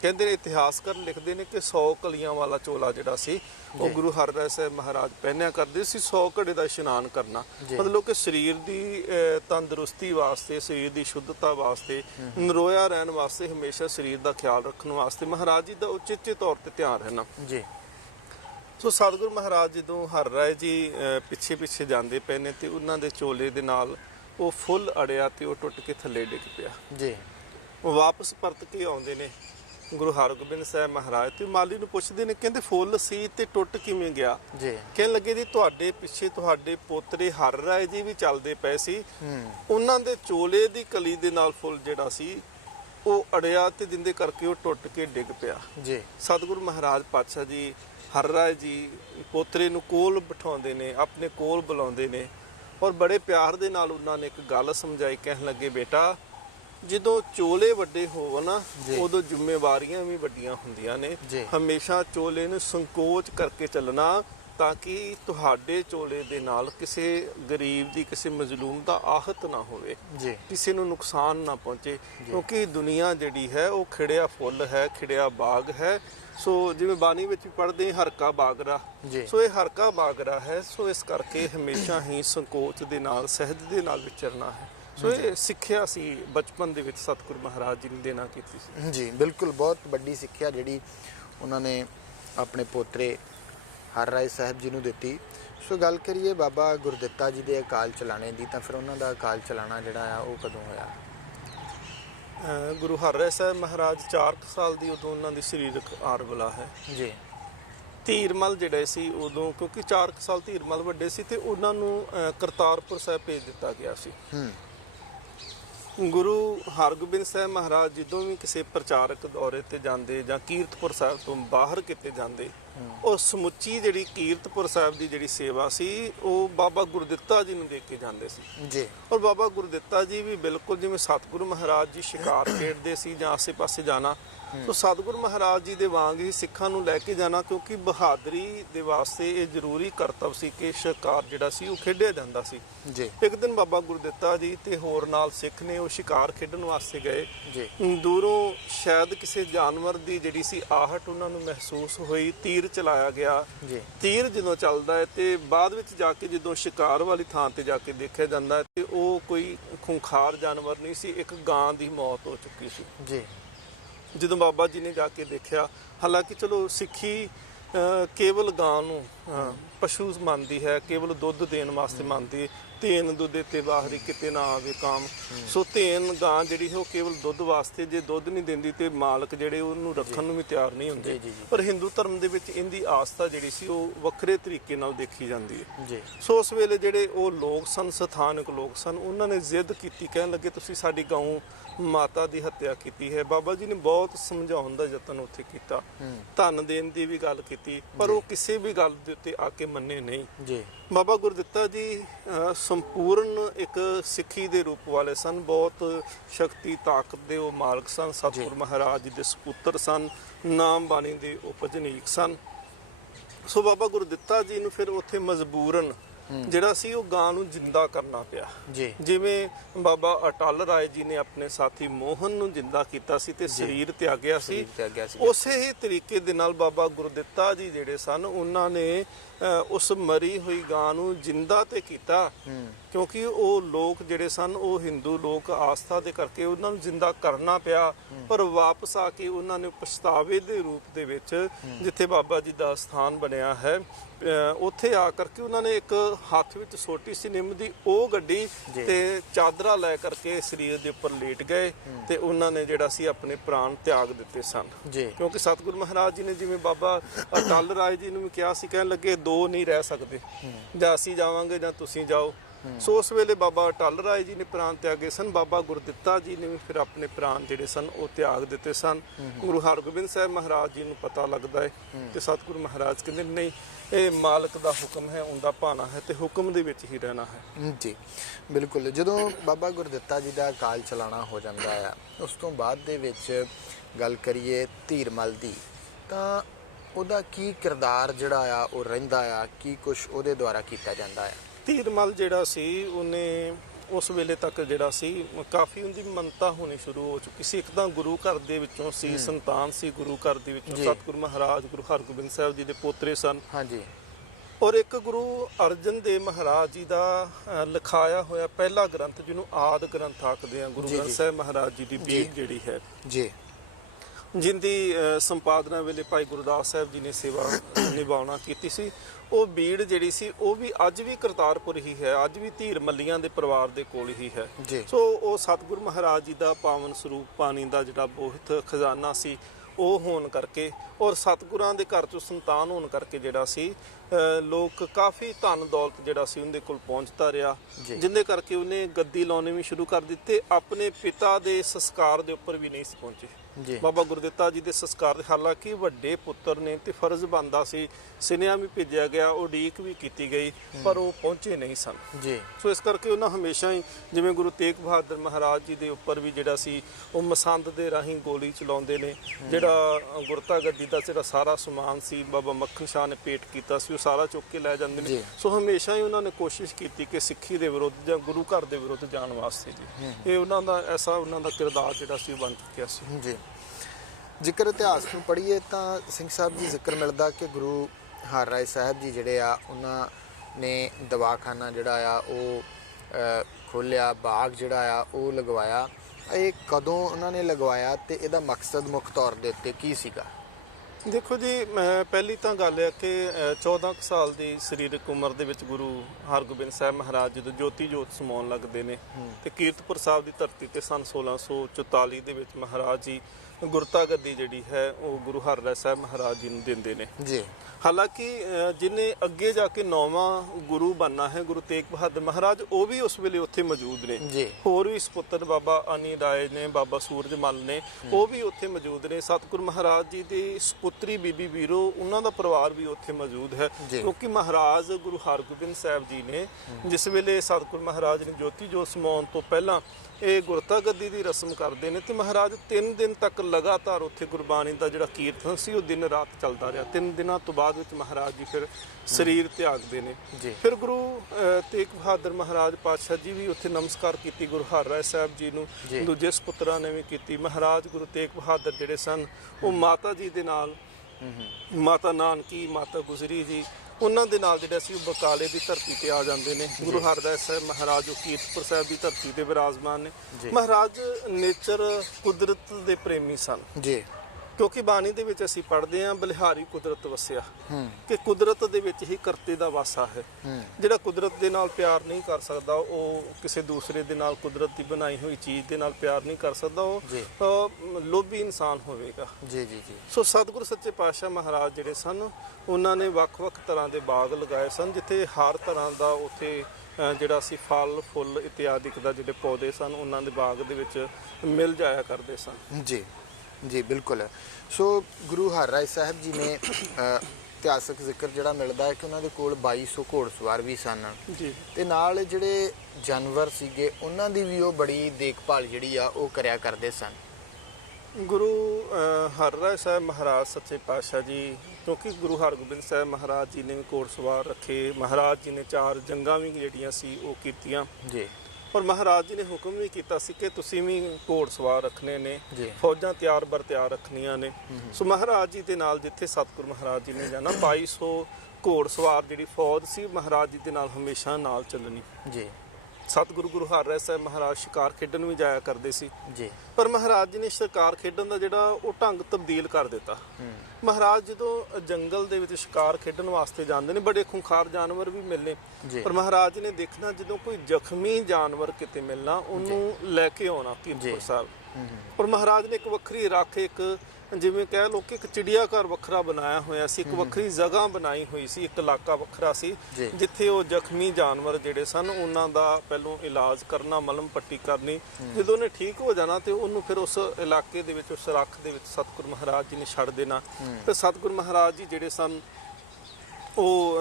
ਕਹਿੰਦੇ ਨੇ, ਇਤਿਹਾਸਕਾਰ ਲਿਖਦੇ ਨੇ ਕਿ 100 ਕਲੀਆਂ ਵਾਲਾ ਚੋਲਾ ਜਿਹੜਾ ਸੀ ਉਹ ਗੁਰੂ ਹਰਿਰਾਏ ਸਾਹਿਬ ਮਹਾਰਾਜ ਪਹਿਨਿਆ ਕਰਦੇ ਸੀ। 100 ਘੜੇ ਦਾ ਇਸ਼ਨਾਨ ਕਰਨਾ, ਮਤਲਬ ਕਿ ਸਰੀਰ ਦੀ ਤੰਦਰੁਸਤੀ ਵਾਸਤੇ, ਸਰੀਰ ਦੀ ਸ਼ੁੱਧਤਾ ਵਾਸਤੇ, ਨਰੋਇਆ ਰਹਿਣ ਵਾਸਤੇ, ਹਮੇਸ਼ਾ ਸਰੀਰ ਦਾ ਖਿਆਲ ਰੱਖਣ ਵਾਸਤੇ ਮਹਾਰਾਜ ਜੀ ਦਾ ਉਚੇਚੇ ਤੌਰ ਤੇ ਧਿਆਨ ਰਹਿਣਾ। ਜੀ। ਸੋ ਸਤਿਗੁਰੂ ਮਹਾਰਾਜ ਜਦੋਂ ਹਰਿਰਾਏ ਜੀ ਪਿੱਛੇ ਜਾਂਦੇ ਪਏ ਨੇ ਤੇ ਉਹਨਾਂ ਦੇ ਚੋਲੇ ਦੇ ਨਾਲ ਉਹ ਫੁੱਲ ਅੜਿਆ ਤੇ ਉਹ ਟੁੱਟ ਕੇ ਥੱਲੇ ਡਿੱਗ ਪਿਆ। ਜੀ। ਉਹ ਵਾਪਸ ਪਰਤ ਕੇ ਆਉਂਦੇ ਨੇ ਗੁਰੂ ਹਰਗੋਬਿੰਦ ਸਾਹਿਬ ਮਹਾਰਾਜ ਤੇ ਮਾਲੀ ਨੂੰ ਪੁੱਛਦੇ ਨੇ, ਕਹਿੰਦੇ ਫੁੱਲ ਸੀ ਤੇ ਟੁੱਟ ਕਿਵੇਂ ਗਿਆ? ਜੀ। ਕਹਿਣ ਲੱਗੇ ਜੀ, ਤੁਹਾਡੇ ਪਿੱਛੇ ਤੁਹਾਡੇ ਪੋਤਰੇ ਹਰਿਰਾਏ ਜੀ ਵੀ ਚੱਲਦੇ ਪਏ ਸੀ, ਉਹਨਾਂ ਦੇ ਚੋਲੇ ਦੀ ਕਲੀ ਦੇ ਨਾਲ ਫੁੱਲ ਜਿਹੜਾ ਸੀ ਉਹ ਅੜਿਆ ਤੇ ਜਿੰਦੇ ਕਰਕੇ ਉਹ ਟੁੱਟ ਕੇ ਡਿੱਗ ਪਿਆ। ਜੀ। ਸਤਿਗੁਰੂ ਮਹਾਰਾਜ ਪਾਤਸ਼ਾਹ ਜੀ ਹਰਿਰਾਏ ਜੀ ਪੋਤਰੇ ਨੂੰ ਕੋਲ ਬਿਠਾਉਂਦੇ ਨੇ, ਆਪਣੇ ਕੋਲ ਬੁਲਾਉਂਦੇ ਨੇ ਔਰ ਬੜੇ ਪਿਆਰ ਦੇ ਨਾਲ ਉਹਨਾਂ ਨੇ ਇੱਕ ਗੱਲ ਸਮਝਾਈ। ਕਹਿਣ ਲੱਗੇ, ਬੇਟਾ, ਜਦੋਂ ਚੋਲੇ ਵੱਡੇ ਹੋਵਣ ਨਾ ਉਦੋਂ ਜ਼ਿੰਮੇਵਾਰੀਆਂ ਵੀ ਵੱਡੀਆਂ ਹੁੰਦੀਆਂ ਨੇ। ਹਮੇਸ਼ਾ ਚੋਲੇ ਨੂੰ ਸੰਕੋਚ ਕਰਕੇ ਚੱਲਣਾ ਤਾਂ ਕਿ ਤੁਹਾਡੇ ਚੋਲੇ ਦੇ ਨਾਲ ਕਿਸੇ ਗਰੀਬ ਦੀ, ਕਿਸੇ ਮਜ਼ਲੂਮ ਦਾ ਆਹਤ ਨਾ ਹੋਵੇ, ਕਿਸੇ ਨੂੰ ਨੁਕਸਾਨ ਨਾ ਪਹੁੰਚੇ, ਕਿਉਂਕਿ ਦੁਨੀਆ ਜਿਹੜੀ ਹੈ ਉਹ ਖਿੜਿਆ ਫੁੱਲ ਹੈ, ਖਿੜਿਆ ਬਾਗ ਹੈ। ਸੋ ਜਿਵੇਂ ਬਾਣੀ ਵਿੱਚ ਵੀ ਪੜ੍ਹਦੇ ਹਰਕਾ ਬਾਗਰਾ, ਸੋ ਇਹ ਹਰਕਾ ਬਾਗਰਾ ਹੈ। ਸੋ ਇਸ ਕਰਕੇ ਹਮੇਸ਼ਾ ਹੀ ਸੰਕੋਚ ਦੇ ਨਾਲ, ਸਹਿਜ ਦੇ ਨਾਲ ਵਿਚਰਨਾ ਹੈ। ਸੋ ਇਹ ਸਿੱਖਿਆ ਸੀ ਬਚਪਨ ਦੇ ਵਿੱਚ ਸਤਿਗੁਰੂ ਮਹਾਰਾਜ ਜੀ ਨੇ ਦੇਣਾ ਕੀਤੀ ਸੀ। ਜੀ, ਬਿਲਕੁਲ ਬਹੁਤ ਵੱਡੀ ਸਿੱਖਿਆ ਜਿਹੜੀ ਉਹਨਾਂ ਨੇ ਆਪਣੇ ਪੋਤਰੇ ਹਰਿਰਾਏ ਸਾਹਿਬ ਜੀ ਨੂੰ ਦਿੱਤੀ। ਸੋ ਗੱਲ ਕਰੀਏ ਬਾਬਾ ਗੁਰਦਿੱਤਾ ਜੀ ਦੇ ਅਕਾਲ ਚਲਾਣੇ ਦੀ, ਤਾਂ ਫਿਰ ਉਹਨਾਂ ਦਾ ਅਕਾਲ ਚਲਾਣਾ ਜਿਹੜਾ ਆ ਉਹ ਕਦੋਂ ਹੋਇਆ? ਗੁਰੂ ਹਰਿਰਾਏ ਸਾਹਿਬ ਮਹਾਰਾਜ 4 ਸਾਲ ਦੀ ਉਦੋਂ ਉਹਨਾਂ ਦੀ ਸਰੀਰਕ ਆਰਬਲਾ ਹੈ। ਜੀ। ਧੀਰਮਲ ਜਿਹੜੇ ਸੀ ਉਦੋਂ, ਕਿਉਂਕਿ 4 ਸਾਲ ਧੀਰਮਲ ਵੱਡੇ ਸੀ ਤੇ ਉਹਨਾਂ ਨੂੰ ਕਰਤਾਰਪੁਰ ਸਾਹਿਬ ਭੇਜ ਦਿੱਤਾ ਗਿਆ ਸੀ। ਗੁਰੂ ਹਰਗੋਬਿੰਦ ਸਾਹਿਬ ਮਹਾਰਾਜ ਜਦੋਂ ਵੀ ਕਿਸੇ ਪ੍ਰਚਾਰਕ ਦੌਰੇ ਤੇ ਜਾਂਦੇ ਜਾਂ ਕੀਰਤਪੁਰ ਸਾਹਿਬ ਤੋਂ ਬਾਹਰ ਕਿਤੇ ਜਾਂਦੇ, ਉਹ ਸਮੁੱਚੀ ਜਿਹੜੀ ਕੀਰਤਪੁਰ ਸਾਹਿਬ ਦੀ ਜਿਹੜੀ ਸੇਵਾ ਸੀ ਉਹ ਬਾਬਾ ਗੁਰਦਿੱਤਾ ਜੀ ਨੂੰ ਦੇ ਕੇ ਜਾਂਦੇ ਸੀ। ਜੀ। ਔਰ ਬਾਬਾ ਗੁਰਦਿੱਤਾ ਜੀ ਵੀ ਬਿਲਕੁਲ ਜਿਵੇਂ ਸਤਿਗੁਰੂ ਮਹਾਰਾਜ ਜੀ ਸ਼ਿਕਾਰ ਖੇਡਦੇ ਸੀ ਜਾਂ ਆਸੇ-ਪਾਸੇ ਜਾਣਾ, ਸੋ ਸਤਿਗੁਰੂ ਮਹਾਰਾਜ ਜੀ ਦੇ ਵਾਂਗ ਹੀ ਸਿੱਖਾਂ ਨੂੰ ਲੈ ਕੇ ਜਾਣਾ, ਕਿਉਂਕਿ ਬਹਾਦਰੀ ਦੇ ਵਾਸਤੇ ਇਹ ਜ਼ਰੂਰੀ ਕਰਤੱਵ ਸੀ ਕਿ ਸ਼ਿਕਾਰ ਜਿਹੜਾ ਸੀ ਉਹ ਖੇਡਿਆ ਜਾਂਦਾ ਸੀ। ਜੀ। ਇੱਕ ਦਿਨ ਬਾਬਾ ਗੁਰਦਿੱਤਾ ਜੀ ਤੇ ਹੋਰ ਨਾਲ ਸਿੱਖ ਨੇ ਉਹ ਸ਼ਿਕਾਰ ਖੇਡਣ ਵਾਸਤੇ ਗਏ। ਜੀ। ਦੂਰੋਂ ਸ਼ਾਇਦ ਕਿਸੇ ਜਾਨਵਰ ਦੀ ਜਿਹੜੀ ਸੀ ਆਹਟ ਉਹਨਾਂ ਨੂੰ ਮਹਿਸੂਸ ਹੋਈ, ਤੀਰ ਚਲਾਇਆ ਗਿਆ। ਜੀ। ਤੀਰ ਜਦੋਂ ਚੱਲਦਾ ਹੈ ਤੇ ਬਾਅਦ ਵਿੱਚ ਜਾ ਕੇ ਜਦੋਂ ਸ਼ਿਕਾਰ ਵਾਲੀ ਥਾਂ ਤੇ ਜਾ ਕੇ ਦੇਖਿਆ ਜਾਂਦਾ ਹੈ ਤੇ ਉਹ ਕੋਈ ਖੁੰਖਾਰ ਜਾਨਵਰ ਨਹੀਂ ਸੀ, ਇੱਕ ਗਾਂ ਦੀ ਮੌਤ ਹੋ ਚੁੱਕੀ ਸੀ। ਜੀ। ਜਦੋਂ ਬਾਬਾ ਜੀ ਨੇ ਜਾ ਕੇ ਦੇਖਿਆ, ਹਾਲਾਂਕਿ ਚਲੋ ਸਿੱਖੀ ਕੇਵਲ ਗਾਂ ਨੂੰ ਪਸ਼ੂ ਮੰਨਦੀ ਹੈ, ਕੇਵਲ ਦੁੱਧ ਦੇਣ ਵਾਸਤੇ ਮੰਨਦੀ। ਧੇਨ ਦੁੱਧ ਤੇ ਬਾਹਰੀ ਕਿਤੇ ਨਾ ਆਵੇ ਕਾਮ। ਸੋ ਧੇਨ ਗਾਂ ਜਿਹੜੀ ਹੈ ਉਹ ਕੇਵਲ ਦੁੱਧ ਵਾਸਤੇ, ਜੇ ਦੁੱਧ ਨਹੀਂ ਦਿੰਦੀ ਤੇ ਮਾਲਕ ਜਿਹੜੇ ਉਹਨੂੰ ਰੱਖਣ ਨੂੰ ਵੀ ਤਿਆਰ ਨਹੀਂ ਹੁੰਦੇ। ਪਰ ਹਿੰਦੂ ਧਰਮ ਦੇ ਵਿੱਚ ਇਹਦੀ ਆਸਥਾ ਜਿਹੜੀ ਸੀ ਉਹ ਵੱਖਰੇ ਤਰੀਕੇ ਨਾਲ ਦੇਖੀ ਜਾਂਦੀ ਹੈ ਜੀ। ਸੋ ਉਸ ਵੇਲੇ ਜਿਹੜੇ ਉਹ ਲੋਕ ਸਨ, ਸਥਾਨਕ ਲੋਕ ਸਨ, ਉਹਨਾਂ ਨੇ ਜ਼ਿੱਦ ਕੀਤੀ, ਕਹਿਣ ਲੱਗੇ ਤੁਸੀਂ ਸਾਡੀ ਗਊ ਮਾਤਾ ਦੀ ਹੱਤਿਆ ਕੀਤੀ ਹੈ। ਬਾਬਾ ਜੀ ਨੇ ਬਹੁਤ ਸਮਝਾਉਣ ਦਾ ਯਤਨ ਉੱਥੇ ਕੀਤਾ, ਧਨ ਦੇਣ ਦੀ ਵੀ ਗੱਲ ਕੀਤੀ, ਪਰ ਉਹ ਕਿਸੇ ਵੀ ਗੱਲ ਦੇ ਉੱਤੇ ਆ ਕੇ ਮੰਨੇ ਨਹੀਂ ਜੀ। ਬਾਬਾ ਗੁਰਦਿੱਤਾ ਜੀ ਸੰਪੂਰਨ ਇੱਕ ਸਿੱਖੀ ਦੇ ਰੂਪ ਵਾਲੇ ਸਨ, ਬਹੁਤ ਸ਼ਕਤੀ ਤਾਕਤ ਦੇ ਉਹ ਮਾਲਕ ਸਨ, ਸਤਿਗੁਰ ਮਹਾਰਾਜ ਜੀ ਦੇ ਸਪੁੱਤਰ ਸਨ, ਨਾਮ ਬਾਣੀ ਦੇ ਉਪਜਨੀਕ ਸਨ। ਸੋ ਬਾਬਾ ਗੁਰਦਿੱਤਾ ਜੀ ਨੂੰ ਫਿਰ ਉੱਥੇ ਮਜਬੂਰਨ ਜਿਹੜਾ ਸੀ ਉਹ ਗਾਂ ਨੂੰ ਜਿੰਦਾ ਕਰਨਾ ਪਿਆ ਜੀ। ਜਿਵੇਂ ਬਾਬਾ ਅਟਲ ਰਾਏ ਜੀ ਨੇ ਆਪਣੇ ਸਾਥੀ ਮੋਹਨ ਨੂੰ ਜਿੰਦਾ ਕੀਤਾ ਸੀ ਤੇ ਸਰੀਰ ਤਿਆਗਿਆ ਸੀ, ਉਸੇ ਹੀ ਤਰੀਕੇ ਦੇ ਨਾਲ ਬਾਬਾ ਗੁਰਦਿੱਤਾ ਜੀ ਜਿਹੜੇ ਸਨ ਉਹਨਾਂ ਨੇ ਉਸ ਮਰੀ ਹੋਈ ਗਾਂ ਨੂੰ ਜਿੰਦਾ ਤੇ ਕੀਤਾ, ਕਿਉਂਕਿ ਉਹ ਲੋਕ ਜਿਹੜੇ ਸਨ ਉਹ ਹਿੰਦੂ ਲੋਕ ਆਸਥਾ ਦੇ ਕਰਕੇ ਉਹਨਾਂ ਨੂੰ ਜਿੰਦਾ ਕਰਨਾ ਪਿਆ। ਪਰ ਵਾਪਸ ਆ ਕੇ ਉਹਨਾਂ ਨੇ ਪਛਤਾਵੇ ਦੇ ਰੂਪ ਦੇ ਵਿੱਚ ਜਿੱਥੇ ਬਾਬਾ ਜੀ ਦਾ ਸਥਾਨ ਬਣਿਆ ਹੈ ਉੱਥੇ ਆ ਕਰਕੇ ਉਹਨਾਂ ਨੇ ਇੱਕ ਹੱਥ ਵਿੱਚ ਛੋਟੀ ਸੀ ਨਿੰਮ ਦੀ ਉਹ ਗੱਡੀ ਤੇ ਚਾਦਰਾ ਲੈ ਕਰਕੇ ਸਰੀਰ ਦੇ ਉੱਪਰ ਲੇਟ ਗਏ ਤੇ ਉਹਨਾਂ ਨੇ ਜਿਹੜਾ ਸੀ ਆਪਣੇ ਪ੍ਰਾਣ ਤਿਆਗ ਦਿੱਤੇ ਸਨ। ਕਿਉਂਕਿ ਸਤਿਗੁਰੂ ਮਹਾਰਾਜ ਜੀ ਨੇ ਜਿਵੇਂ ਬਾਬਾ ਅਟਲ ਰਾਏ ਜੀ ਨੂੰ ਵੀ ਕਿਹਾ ਸੀ, ਕਹਿਣ ਲੱਗੇ ਦੋ ਨਹੀਂ ਰਹਿ ਸਕਦੇ, ਜਾਂ ਅਸੀਂ ਜਾਵਾਂਗੇ ਜਾਂ ਤੁਸੀਂ ਜਾਓ। ਸੋ ਉਸ ਵੇਲੇ ਬਾਬਾ ਅਟਲ ਰਾਏ ਜੀ ਨੇ ਪ੍ਰਾਣ ਤਿਆਗੇ ਸਨ। ਬਾਬਾ ਗੁਰਦਿੱਤਾ ਜੀ ਨੇ ਵੀ ਫਿਰ ਆਪਣੇ ਪ੍ਰਾਣ ਜਿਹੜੇ ਸਨ ਉਹ ਤਿਆਗ ਦਿੱਤੇ ਸਨ। ਗੁਰੂ ਹਰਗੋਬਿੰਦ ਸਾਹਿਬ ਮਹਾਰਾਜ ਜੀ ਨੂੰ ਪਤਾ ਲੱਗਦਾ ਹੈ ਤੇ ਸਤਿਗੁਰੂ ਮਹਾਰਾਜ ਕਹਿੰਦੇ ਨਹੀਂ, ਇਹ ਮਾਲਕ ਦਾ ਹੁਕਮ ਹੈ, ਉਹਦਾ ਭਾਣਾ ਹੈ ਤੇ ਹੁਕਮ ਦੇ ਵਿੱਚ ਹੀ ਰਹਿਣਾ ਹੈ ਜੀ। ਬਿਲਕੁਲ। ਜਦੋਂ ਬਾਬਾ ਗੁਰਦਿੱਤਾ ਜੀ ਦਾ ਕਾਲ ਚਲਾਣਾ ਹੋ ਜਾਂਦਾ ਆ, ਉਸ ਤੋਂ ਬਾਅਦ ਦੇ ਵਿੱਚ ਗੱਲ ਕਰੀਏ ਧੀਰਮਲ ਦੀ, ਤਾਂ ਉਹਦਾ ਕੀ ਕਿਰਦਾਰ ਜਿਹੜਾ ਆ ਉਹ ਰਹਿੰਦਾ ਆ, ਕੀ ਕੁਛ ਉਹਦੇ ਦੁਆਰਾ ਕੀਤਾ ਜਾਂਦਾ ਆ? ਧੀਰਮਲ ਜਿਹੜਾ ਸੀ ਉਹਨੇ ਉਸ ਵੇਲੇ ਤੱਕ ਜਿਹੜਾ ਸੀ ਕਾਫੀ ਉਹਦੀ ਮੰਨਤਾ ਹੋਣੀ ਸ਼ੁਰੂ ਹੋ ਚੁੱਕੀ ਸੀ। ਇੱਕ ਤਾਂ ਗੁਰੂ ਘਰ ਦੇ ਵਿੱਚੋਂ ਸੀ, ਸੰਤਾਨ ਸੀ ਗੁਰੂ ਘਰ ਦੇ ਵਿੱਚੋਂ, ਸਤਿਗੁਰੂ ਮਹਾਰਾਜ ਗੁਰੂ ਹਰਗੋਬਿੰਦ ਸਾਹਿਬ ਜੀ ਦੇ ਪੋਤਰੇ ਸਨ। ਹਾਂਜੀ। ਔਰ ਇੱਕ ਗੁਰੂ ਅਰਜਨ ਦੇਵ ਮਹਾਰਾਜ ਜੀ ਦਾ ਲਿਖਾਇਆ ਹੋਇਆ ਪਹਿਲਾ ਗ੍ਰੰਥ, ਜਿਹਨੂੰ ਆਦਿ ਗ੍ਰੰਥ ਆਖਦੇ ਆ, ਗੁਰੂ ਗ੍ਰੰਥ ਸਾਹਿਬ ਮਹਾਰਾਜ ਜੀ ਦੀ ਬੀੜ ਜਿਹੜੀ ਹੈ ਜੀ, ਜਿੰਦੀ ਸੰਪਾਦਨਾ ਵੇਲੇ ਭਾਈ ਗੁਰਦਾਸ ਸਾਹਿਬ ਜੀ ਨੇ ਸੇਵਾ ਨਿਭਾਉਣਾ ਕੀਤੀ ਸੀ। ਉਹ ਬੀੜ ਜਿਹੜੀ ਸੀ ਉਹ ਵੀ ਅੱਜ ਵੀ ਕਰਤਾਰਪੁਰ ਹੀ ਹੈ, ਅੱਜ ਵੀ ਧੀਰ ਮੱਲੀਆਂ ਦੇ ਪਰਿਵਾਰ ਦੇ ਕੋਲ ਹੀ ਹੈ। ਸੋ ਉਹ ਸਤਿਗੁਰੂ ਮਹਾਰਾਜ ਜੀ ਦਾ ਪਾਵਨ ਸਰੂਪ ਪਾਣੀ ਦਾ ਜਿਹੜਾ ਬਹੁਤ ਖਜ਼ਾਨਾ ਸੀ ਉਹ ਹੋਣ ਕਰਕੇ, ਔਰ ਸਤਿਗੁਰਾਂ ਦੇ ਘਰ ਚੋਂ ਸੰਤਾਨ ਹੋਣ ਕਰਕੇ ਜਿਹੜਾ ਸੀ ਲੋਕ ਕਾਫੀ ਧਨ ਦੌਲਤ ਜਿਹੜਾ ਸੀ ਉਹਦੇ ਕੋਲ ਪਹੁੰਚਦਾ ਰਿਹਾ, ਜਿੰਦੇ ਕਰਕੇ ਉਹਨੇ ਗੱਦੀ ਲਾਉਣੀ ਵੀ ਸ਼ੁਰੂ ਕਰ ਦਿੱਤੇ। ਆਪਣੇ ਪਿਤਾ ਦੇ ਸੰਸਕਾਰ ਦੇ ਉੱਪਰ ਵੀ ਨਹੀਂ ਸੀ ਪਹੁੰਚੇ। ਬਾਬਾ ਗੁਰਦਿੱਤਾ ਜੀ ਦੇ ਸੰਸਕਾਰ ਦੇ, ਹਾਲਾਂਕਿ ਵੱਡੇ ਪੁੱਤਰ ਨੇ ਤੇ ਫਰਜ਼ ਬਣਦਾ ਸੀ, ਸੁਨੇਹਾ ਵੀ ਭੇਜਿਆ ਗਿਆ, ਉਡੀਕ ਵੀ ਕੀਤੀ ਗਈ, ਪਰ ਉਹ ਪਹੁੰਚੇ ਨਹੀਂ ਸਨ ਜੀ। ਸੋ ਇਸ ਕਰਕੇ ਉਹਨਾਂ ਹਮੇਸ਼ਾ ਹੀ, ਜਿਵੇਂ ਗੁਰੂ ਤੇਗ ਬਹਾਦਰ ਮਹਾਰਾਜ ਜੀ ਦੇ ਉੱਪਰ ਵੀ ਜਿਹੜਾ ਸੀ ਉਹ ਮਸੰਦ ਦੇ ਰਾਹੀਂ ਗੋਲੀ ਚਲਾਉਂਦੇ ਨੇ, ਜਿਹੜਾ ਗੁਰਤਾ ਗੱਦੀ ਦਾ ਜਿਹੜਾ ਸਾਰਾ ਸਮਾਨ ਸੀ ਬਾਬਾ ਮੱਖਣ ਸ਼ਾਹ ਨੇ ਭੇਟ ਕੀਤਾ ਸੀ ਉਹ ਸਾਰਾ ਚੁੱਕ ਕੇ ਲੈ ਜਾਂਦੇ ਨੇ। ਸੋ ਹਮੇਸ਼ਾ ਹੀ ਉਹਨਾਂ ਨੇ ਕੋਸ਼ਿਸ਼ ਕੀਤੀ ਕਿ ਸਿੱਖੀ ਦੇ ਵਿਰੁੱਧ ਜਾਂ ਗੁਰੂ ਘਰ ਦੇ ਵਿਰੁੱਧ ਜਾਣ ਵਾਸਤੇ ਜੀ, ਇਹ ਉਹਨਾਂ ਦਾ ਐਸਾ ਉਹਨਾਂ ਦਾ ਕਿਰਦਾਰ ਜਿਹੜਾ ਸੀ ਬਣ ਚੁੱਕਿਆ ਸੀ ਜੀ। ਜ਼ਿਕਰ ਇਤਿਹਾਸ ਨੂੰ ਪੜ੍ਹੀਏ ਤਾਂ ਸਿੰਘ ਸਾਹਿਬ ਜੀ ਜ਼ਿਕਰ ਮਿਲਦਾ ਕਿ ਗੁਰੂ ਹਰ ਰਾਏ ਸਾਹਿਬ ਜੀ ਜਿਹੜੇ ਆ ਉਹਨਾਂ ਨੇ ਦਵਾਖਾਨਾ ਜਿਹੜਾ ਆ ਉਹ ਖੋਲ੍ਹਿਆ, ਬਾਗ ਜਿਹੜਾ ਆ ਉਹ ਲਗਵਾਇਆ। ਇਹ ਕਦੋਂ ਉਹਨਾਂ ਨੇ ਲਗਵਾਇਆ ਤੇ ਇਹਦਾ ਮਕਸਦ ਮੁੱਖ ਤੌਰ ਦੇ ਉੱਤੇ ਕੀ ਸੀਗਾ? ਦੇਖੋ ਜੀ, ਪਹਿਲੀ ਤਾਂ ਗੱਲ ਹੈ ਕਿ 14 ਸਾਲ ਦੀ ਸਰੀਰਕ ਉਮਰ ਦੇ ਵਿੱਚ ਗੁਰੂ ਹਰਗੋਬਿੰਦ ਸਾਹਿਬ ਮਹਾਰਾਜ ਜਦੋਂ ਜੋਤੀ ਜੋਤ ਸਮਾਉਣ ਲੱਗਦੇ ਨੇ ਤੇ ਕੀਰਤਪੁਰ ਸਾਹਿਬ ਦੀ ਧਰਤੀ ਤੇ ਸਨ 1644 ਦੇ ਵਿੱਚ ਮਹਾਰਾਜ ਜੀ ਗੁਰਤਾ ਗੱਦੀ ਜਿਹੜੀ ਹੈ ਉਹ ਗੁਰੂ ਹਰਰਾਏ ਸਾਹਿਬ ਮਹਾਰਾਜ ਜੀ ਨੂੰ ਦਿੰਦੇ ਨੇ ਜੀ। ਹਾਲਾਂਕਿ ਜਿਹਨੇ ਅੱਗੇ ਜਾ ਕੇ 9ਵਾਂ ਗੁਰੂ ਬਣਨਾ ਹੈ ਗੁਰੂ ਤੇਗ ਬਹਾਦਰ ਮਹਾਰਾਜ, ਉਹ ਵੀ ਉਸ ਵੇਲੇ ਉੱਥੇ ਮੌਜੂਦ ਨੇ ਜੀ। ਹੋਰ ਵੀ ਸਪੁੱਤਰ ਬਾਬਾ ਅਨੀ ਰਾਏ ਨੇ, ਬਾਬਾ ਸੂਰਜਮਲ ਨੇ, ਉਹ ਵੀ ਉੱਥੇ ਮੌਜੂਦ ਨੇ। ਸਤਿਗੁਰੂ ਮਹਾਰਾਜ ਜੀ ਦੀ ਸਪੁੱਤਰੀ ਬੀਬੀ ਵੀਰੋ, ਉਹਨਾਂ ਦਾ ਪਰਿਵਾਰ ਵੀ ਉੱਥੇ ਮੌਜੂਦ ਹੈ, ਕਿਉਂਕਿ ਮਹਾਰਾਜ ਗੁਰੂ ਹਰਗੋਬਿੰਦ ਸਾਹਿਬ ਜੀ ਨੇ ਜਿਸ ਵੇਲੇ ਸਤਿਗੁਰੂ ਮਹਾਰਾਜ ਨੇ ਜੋਤੀ ਜੋਤ ਸਮਾਉਣ ਤੋਂ ਪਹਿਲਾਂ ਇਹ ਗੁਰਤਾ ਗੱਦੀ ਦੀ ਰਸਮ ਕਰਦੇ ਨੇ ਤੇ ਮਹਾਰਾਜ 3 ਦਿਨ ਤੱਕ ਲਗਾਤਾਰ ਉੱਥੇ ਗੁਰਬਾਣੀ ਦਾ ਜਿਹੜਾ ਕੀਰਤਨ ਸੀ ਉਹ ਦਿਨ ਰਾਤ ਚੱਲਦਾ ਰਿਹਾ। 3 ਦਿਨਾਂ ਤੋਂ ਬਾਅਦ ਵਿੱਚ ਮਹਾਰਾਜ ਜੀ ਫਿਰ ਸਰੀਰ ਤਿਆਗਦੇ ਨੇ। ਫਿਰ ਗੁਰੂ ਤੇਗ ਬਹਾਦਰ ਮਹਾਰਾਜ ਪਾਤਸ਼ਾਹ ਜੀ ਵੀ ਉੱਥੇ ਨਮਸਕਾਰ ਕੀਤੀ ਗੁਰੂ ਹਰਰਾਏ ਸਾਹਿਬ ਜੀ ਨੂੰ, ਦੂਜੇ ਸਪੁੱਤਰਾਂ ਨੇ ਵੀ ਕੀਤੀ। ਮਹਾਰਾਜ ਗੁਰੂ ਤੇਗ ਬਹਾਦਰ ਜਿਹੜੇ ਸਨ ਉਹ ਮਾਤਾ ਜੀ ਦੇ ਨਾਲ, ਮਾਤਾ ਨਾਨਕੀ, ਮਾਤਾ ਗੁਜਰੀ ਜੀ, ਉਹਨਾਂ ਦੇ ਨਾਲ ਜਿਹੜਾ ਸੀ ਉਹ ਬਕਾਲੇ ਦੀ ਧਰਤੀ ਤੇ ਆ ਜਾਂਦੇ ਨੇ। ਗੁਰੂ ਹਰਰਾਏ ਸਾਹਿਬ ਮਹਾਰਾਜ ਉਹ ਕੀਰਤਪੁਰ ਸਾਹਿਬ ਦੀ ਧਰਤੀ ਤੇ ਵਿਰਾਜਮਾਨ ਨੇ। ਮਹਾਰਾਜ ਨੇਚਰ ਕੁਦਰਤ ਦੇ ਪ੍ਰੇਮੀ ਸਨ ਜੀ। ਕਿਉਂਕਿ ਬਾਣੀ ਦੇ ਵਿੱਚ ਅਸੀਂ ਪੜ੍ਹਦੇ ਹਾਂ ਬਲਿਹਾਰੀ ਕੁਦਰਤ ਵਸਿਆ, ਹੂੰ ਕਿ ਕੁਦਰਤ ਦੇ ਵਿੱਚ ਹੀ ਕਰਤੇ ਦਾ ਵਾਸਾ ਹੈ। ਹੂੰ ਜਿਹੜਾ ਕੁਦਰਤ ਦੇ ਨਾਲ ਪਿਆਰ ਨਹੀਂ ਕਰ ਸਕਦਾ, ਉਹ ਕਿਸੇ ਦੂਸਰੇ ਦੇ ਨਾਲ, ਕੁਦਰਤ ਦੀ ਬਣਾਈ ਹੋਈ ਚੀਜ਼ ਦੇ ਨਾਲ ਪਿਆਰ ਨਹੀਂ ਕਰ ਸਕਦਾ, ਜੀ। ਉਹ ਲੋਭੀ ਇਨਸਾਨ ਹੋਵੇਗਾ। ਜੀ ਜੀ ਜੀ ਸੋ ਸਤਿਗੁਰੂ ਸੱਚੇ ਪਾਤਸ਼ਾਹ ਮਹਾਰਾਜ ਜਿਹੜੇ ਸਨ, ਉਹਨਾਂ ਨੇ ਵੱਖ-ਵੱਖ ਤਰ੍ਹਾਂ ਦੇ ਬਾਗ ਲਗਾਏ ਸਨ, ਜਿੱਥੇ ਹਰ ਤਰ੍ਹਾਂ ਦਾ ਉੱਥੇ ਜਿਹੜਾ ਸੀ ਫਲ ਫੁੱਲ ਇਤਿਆਦਿਕ ਦਾ ਜਿਹੜੇ ਪੌਦੇ ਸਨ, ਉਹਨਾਂ ਦੇ ਬਾਗ ਦੇ ਵਿੱਚ ਮਿਲ ਜਾਇਆ ਕਰਦੇ ਸਨ। ਜੀ ਜੀ ਬਿਲਕੁਲ। ਸੋ ਗੁਰੂ ਹਰਰਾਏ ਸਾਹਿਬ ਜੀ ਨੇ ਇਤਿਹਾਸਕ ਜ਼ਿਕਰ ਜਿਹੜਾ ਮਿਲਦਾ ਹੈ ਕਿ ਉਹਨਾਂ ਦੇ ਕੋਲ 2200 ਘੋੜਸਵਾਰ ਵੀ ਸਨ, ਜੀ। ਤੇ ਨਾਲ ਜਿਹੜੇ ਜਾਨਵਰ ਸੀਗੇ ਉਹਨਾਂ ਦੀ ਵੀ ਉਹ ਬੜੀ ਦੇਖਭਾਲ ਜਿਹੜੀ ਆ ਉਹ ਕਰਿਆ ਕਰਦੇ ਸਨ। ਗੁਰੂ ਹਰਰਾਏ ਸਾਹਿਬ ਮਹਾਰਾਜ ਸੱਚੇ ਪਾਤਸ਼ਾਹ ਜੀ, ਕਿਉਂਕਿ ਗੁਰੂ ਹਰਗੋਬਿੰਦ ਸਾਹਿਬ ਮਹਾਰਾਜ ਜੀ ਨੇ ਵੀ ਘੋੜਸਵਾਰ ਰੱਖੇ, ਮਹਾਰਾਜ ਜੀ ਨੇ 4 ਜੰਗਾਂ ਵੀ ਜਿਹੜੀਆਂ ਸੀ ਉਹ ਕੀਤੀਆਂ, ਜੀ ਔਰ ਮਹਾਰਾਜ ਜੀ ਨੇ ਹੁਕਮ ਵੀ ਕੀਤਾ ਸੀ ਕਿ ਤੁਸੀਂ ਵੀ ਘੋੜਸਵਾਰ ਰੱਖਣੇ ਨੇ, ਜੀ। ਫੌਜਾਂ ਤਿਆਰ ਬਰ ਤਿਆਰ ਰੱਖਣੀਆਂ ਨੇ। ਸੋ ਮਹਾਰਾਜ ਜੀ ਦੇ ਨਾਲ ਜਿੱਥੇ ਸਤਿਗੁਰੂ ਮਹਾਰਾਜ ਜੀ ਨੇ ਜਾਣਾ, 2200 ਘੋੜਸਵਾਰ ਜਿਹੜੀ ਫੌਜ ਸੀ ਮਹਾਰਾਜ ਜੀ ਦੇ ਨਾਲ ਹਮੇਸ਼ਾ ਨਾਲ ਚੱਲਣੀ। ਜੀ ਸਤਿਗੁਰੂ ਗੁਰੂ ਹਰਰਾਏ ਸਾਹਿਬ ਮਹਾਰਾਜ ਸ਼ਿਕਾਰ ਖੇਡਣ ਵੀ ਜਾਇਆ ਕਰਦੇ ਸੀ, ਜੀ ਪਰ ਮਹਾਰਾਜ ਜੀ ਨੇ ਸ਼ਿਕਾਰ ਖੇਡਣ ਦਾ ਜਿਹੜਾ ਉਹ ਢੰਗ ਤਬਦੀਲ ਕਰ ਦਿੱਤਾ। ਮਹਾਰਾਜ ਜਦੋਂ ਜੰਗਲ ਦੇ ਵਿੱਚ ਸ਼ਿਕਾਰ ਖੇਡਣ ਵਾਸਤੇ ਜਾਂਦੇ ਨੇ, ਬੜੇ ਖੁੰਖਾਰ ਜਾਨਵਰ ਵੀ ਮਿਲਨੇ, ਜੀ। ਪਰ ਮਹਾਰਾਜ ਨੇ ਦੇਖਣਾ ਜਦੋਂ ਕੋਈ ਜ਼ਖਮੀ ਜਾਨਵਰ ਕਿਤੇ ਮਿਲਣਾ, ਉਹਨੂੰ ਲੈ ਕੇ ਆਉਣਾ ਕੀਰਤਪੁਰ ਸਾਹਿਬ। ਪਰ ਮਹਾਰਾਜ ਨੇ ਇੱਕ ਵੱਖਰੀ ਰੱਖ, ਇੱਕ ਜਿਵੇਂ ਕਹਿ ਲਓ ਕਿ ਇੱਕ ਚਿੜੀਆ ਘਰ ਵੱਖਰਾ ਬਣਾਇਆ ਹੋਇਆ ਸੀ, ਇੱਕ ਵੱਖਰੀ ਜਗ੍ਹਾ ਬਣਾਈ ਹੋਈ ਸੀ, ਇੱਕ ਇਲਾਕਾ ਵੱਖਰਾ ਸੀ, ਜੀ। ਜਿੱਥੇ ਉਹ ਜ਼ਖਮੀ ਜਾਨਵਰ ਜਿਹੜੇ ਸਨ ਉਹਨਾਂ ਦਾ ਪਹਿਲੋਂ ਇਲਾਜ ਕਰਨਾ, ਮਲਮ ਪੱਟੀ ਕਰਨੀ, ਜਦੋਂ ਉਹਨੇ ਠੀਕ ਹੋ ਜਾਣਾ ਤੇ ਉਹਨੂੰ ਫਿਰ ਉਸ ਇਲਾਕੇ ਦੇ ਵਿੱਚ, ਉਸ ਰੱਖ ਦੇ ਵਿੱਚ ਸਤਿਗੁਰੂ ਮਹਾਰਾਜ ਜੀ ਨੇ ਛੱਡ ਦੇਣਾ। ਤੇ ਸਤਿਗੁਰੂ ਮਹਾਰਾਜ ਜੀ ਜਿਹੜੇ ਸਨ ਉਹ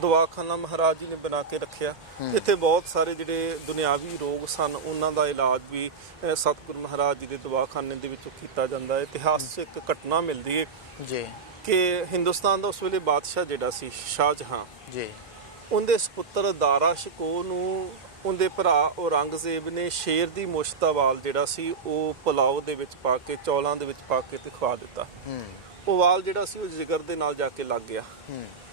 ਦਵਾਖਾਨਾ ਮਹਾਰਾਜ ਜੀ ਨੇ ਬਣਾ ਕੇ ਰੱਖਿਆ, ਜਿੱਥੇ ਬਹੁਤ ਸਾਰੇ ਜਿਹੜੇ ਦੁਨਿਆਵੀ ਰੋਗ ਸਨ ਉਹਨਾਂ ਦਾ ਇਲਾਜ ਵੀ ਸਤਿਗੁਰੂ ਮਹਾਰਾਜ ਜੀ ਦੇ ਦਵਾਖਾਨੇ ਦੇ ਵਿੱਚੋਂ ਕੀਤਾ ਜਾਂਦਾ ਹੈ। ਇਤਿਹਾਸ 'ਚ ਇੱਕ ਘਟਨਾ ਮਿਲਦੀ ਹੈ ਜੀ ਕਿ ਹਿੰਦੁਸਤਾਨ ਦਾ ਉਸ ਵੇਲੇ ਬਾਦਸ਼ਾਹ ਜਿਹੜਾ ਸੀ ਸ਼ਾਹਜਹਾਂ, ਜੀ ਉਹਦੇ ਸੁਪੁੱਤਰ ਦਾਰਾ ਸ਼ਿਕੋਹ ਨੂੰ ਉਹਦੇ ਭਰਾ ਔਰੰਗਜ਼ੇਬ ਨੇ ਸ਼ੇਰ ਦੀ ਮੁੱਛ ਦਾ ਵਾਲ ਜਿਹੜਾ ਸੀ ਉਹ ਪੁਲਾਓ ਦੇ ਵਿੱਚ ਪਾ ਕੇ, ਚੌਲਾਂ ਦੇ ਵਿੱਚ ਪਾ ਕੇ ਤੇ ਖਵਾ ਦਿੱਤਾ। ਉਹ ਵਾਲ ਜਿਹੜਾ ਸੀ ਉਹ ਜਿਗਰ ਦੇ ਨਾਲ ਜਾ ਕੇ ਲੱਗ ਗਿਆ,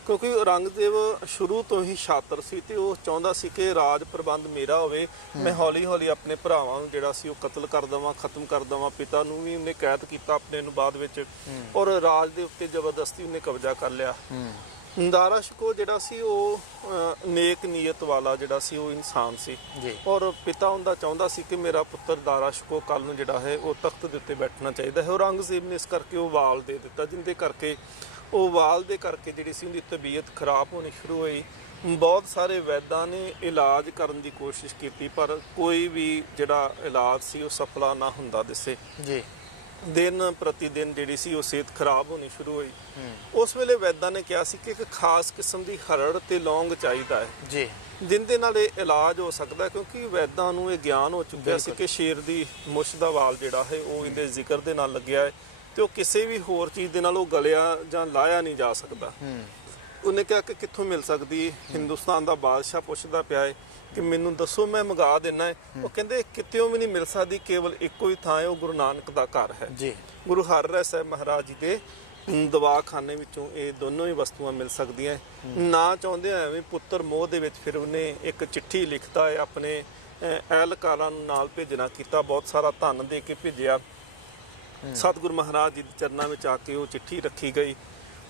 ਕਿਉਂਕਿ ਔਰੰਗਜ਼ੇਬ ਸ਼ੁਰੂ ਤੋਂ ਹੀ ਸ਼ਾਤਰ ਸੀ ਤੇ ਉਹ ਚਾਹੁੰਦਾ ਸੀ ਕਿ ਰਾਜ ਪ੍ਰਬੰਧ ਮੇਰਾ ਹੋਵੇ, ਮੈਂ ਹੌਲੀ ਹੌਲੀ ਆਪਣੇ ਭਰਾਵਾਂ ਨੂੰ ਜਿਹੜਾ ਸੀ ਉਹ ਕਤਲ ਕਰ ਦੇਵਾਂ, ਖਤਮ ਕਰ ਦੇਵਾਂ। ਪਿਤਾ ਨੂੰ ਵੀ ਉਹਨੇ ਕੈਦ ਕੀਤਾ ਆਪਣੇ ਨੂੰ ਬਾਅਦ ਵਿੱਚ, ਔਰ ਰਾਜ ਦੇ ਉੱਤੇ ਜ਼ਬਰਦਸਤੀ ਉਹਨੇ ਕਬਜ਼ਾ ਕਰ ਲਿਆ। ਦਾਰਾ ਸ਼ਿਕੋਹ ਜਿਹੜਾ ਸੀ ਉਹ ਨੇਕ ਨੀਅਤ ਵਾਲਾ ਜਿਹੜਾ ਸੀ ਉਹ ਇਨਸਾਨ ਸੀ, ਔਰ ਪਿਤਾ ਉਹਦਾ ਚਾਹੁੰਦਾ ਸੀ ਕਿ ਮੇਰਾ ਪੁੱਤਰ ਦਾਰਾ ਸ਼ਿਕੋਹ ਕੱਲ ਨੂੰ ਜਿਹੜਾ ਹੈ ਉਹ ਤਖਤ ਦੇ ਉੱਤੇ ਬੈਠਣਾ ਚਾਹੀਦਾ ਹੈ। ਔਰੰਗਜ਼ੇਬ ਨੇ ਇਸ ਕਰਕੇ ਉਹ ਵਾਲ ਦੇ ਦਿੱਤਾ, ਜਿੰਦੇ ਕਰਕੇ ਉਹ ਵਾਲ ਦੇ ਕਰਕੇ ਜਿਹੜੀ ਸੀ ਉਹਦੀ ਤਬੀਅਤ ਖਰਾਬ ਹੋਣੀ ਸ਼ੁਰੂ ਹੋਈ। ਬਹੁਤ ਸਾਰੇ ਵੈਦਾਂ ਨੇ ਇਲਾਜ ਕਰਨ ਦੀ ਕੋਸ਼ਿਸ਼ ਕੀਤੀ, ਪਰ ਕੋਈ ਵੀ ਜਿਹੜਾ ਇਲਾਜ ਸੀ ਉਹ ਸਫਲਾ ਨਾ ਹੁੰਦਾ ਦਿਸੇ। ਜੀ ਦਿਨ ਪ੍ਰਤੀ ਦਿਨ ਜਿਹੜੀ ਸੀ ਉਹ ਸਿਹਤ ਖਰਾਬ ਹੋਣੀ ਸ਼ੁਰੂ ਹੋਈ। ਉਸ ਵੇਲੇ ਵੈਦਾਂ ਨੇ ਕਿਹਾ ਸੀ ਕਿ ਇੱਕ ਖਾਸ ਕਿਸਮ ਦੀ ਹਰੜ ਤੇ ਲੌਂਗ ਚਾਹੀਦਾ ਹੈ, ਜੀ, ਜਿੰਦੇ ਨਾਲ ਇਹ ਇਲਾਜ ਹੋ ਸਕਦਾ, ਕਿਉਂਕਿ ਵੈਦਾਂ ਨੂੰ ਇਹ ਗਿਆਨ ਹੋ ਚੁੱਕਿਆ ਸੀ ਕਿ ਸ਼ੇਰ ਦੀ ਮੁੱਛ ਦਾ ਵਾਲ ਜਿਹੜਾ ਹੈ ਉਹ ਇਹਦੇ ਜ਼ਿਕਰ ਦੇ ਨਾਲ ਲੱਗਿਆ ਹੈ ਤੇ ਉਹ ਕਿਸੇ ਵੀ ਹੋਰ ਚੀਜ਼ ਦੇ ਨਾਲ ਉਹ ਗਲਿਆ ਜਾਂ ਲਾਇਆ ਨਹੀਂ ਜਾ ਸਕਦਾ। ਉਹਨੇ ਕਿਹਾ ਕਿ ਕਿੱਥੋਂ ਮਿਲ ਸਕਦੀ? ਹਿੰਦੁਸਤਾਨ ਦਾ ਬਾਦਸ਼ਾਹ ਪੁੱਛਦਾ ਪਿਆ ਹੈ ਕਿ ਮੈਨੂੰ ਦੱਸੋ, ਮੈਂ ਮੰਗਾ ਦੇਣਾ ਹੈ। ਉਹ ਕਹਿੰਦੇ ਕਿਤੇੋਂ ਵੀ ਨਹੀਂ ਮਿਲ ਸਕਦੀ, ਕੇਵਲ ਇੱਕੋ ਹੀ ਥਾਂ ਹੈ, ਉਹ ਗੁਰੂ ਨਾਨਕ ਦਾ ਘਰ ਹੈ। ਜੀ, ਗੁਰੂ ਹਰਰਾਏ ਸਾਹਿਬ ਮਹਾਰਾਜ ਜੀ ਦੇ ਦਵਾਖਾਨੇ ਵਿੱਚੋਂ ਇਹ ਦੋਨੋਂ ਹੀ ਵਸਤੂਆਂ ਮਿਲ ਸਕਦੀਆਂ। ਨਾ ਚਾਹੁੰਦੇ ਐਵੇਂ ਪੁੱਤਰ ਮੋਹ ਦੇ ਵਿੱਚ ਫਿਰ ਉਹਨੇ ਇੱਕ ਚਿੱਠੀ ਲਿਖਤਾ ਹੈ, ਆਪਣੇ ਅਹਿਲਕਾਰਾਂ ਨੂੰ ਨਾਲ ਭੇਜਣਾ ਕੀਤਾ, ਬਹੁਤ ਸਾਰਾ ਧਨ ਦੇ ਕੇ ਭੇਜਿਆ। ਸਤਿਗੁਰੂ ਮਹਾਰਾਜ ਜੀ ਦੇ ਚਰਨਾਂ ਵਿੱਚ ਆ ਕੇ ਉਹ ਚਿੱਠੀ ਰੱਖੀ ਗਈ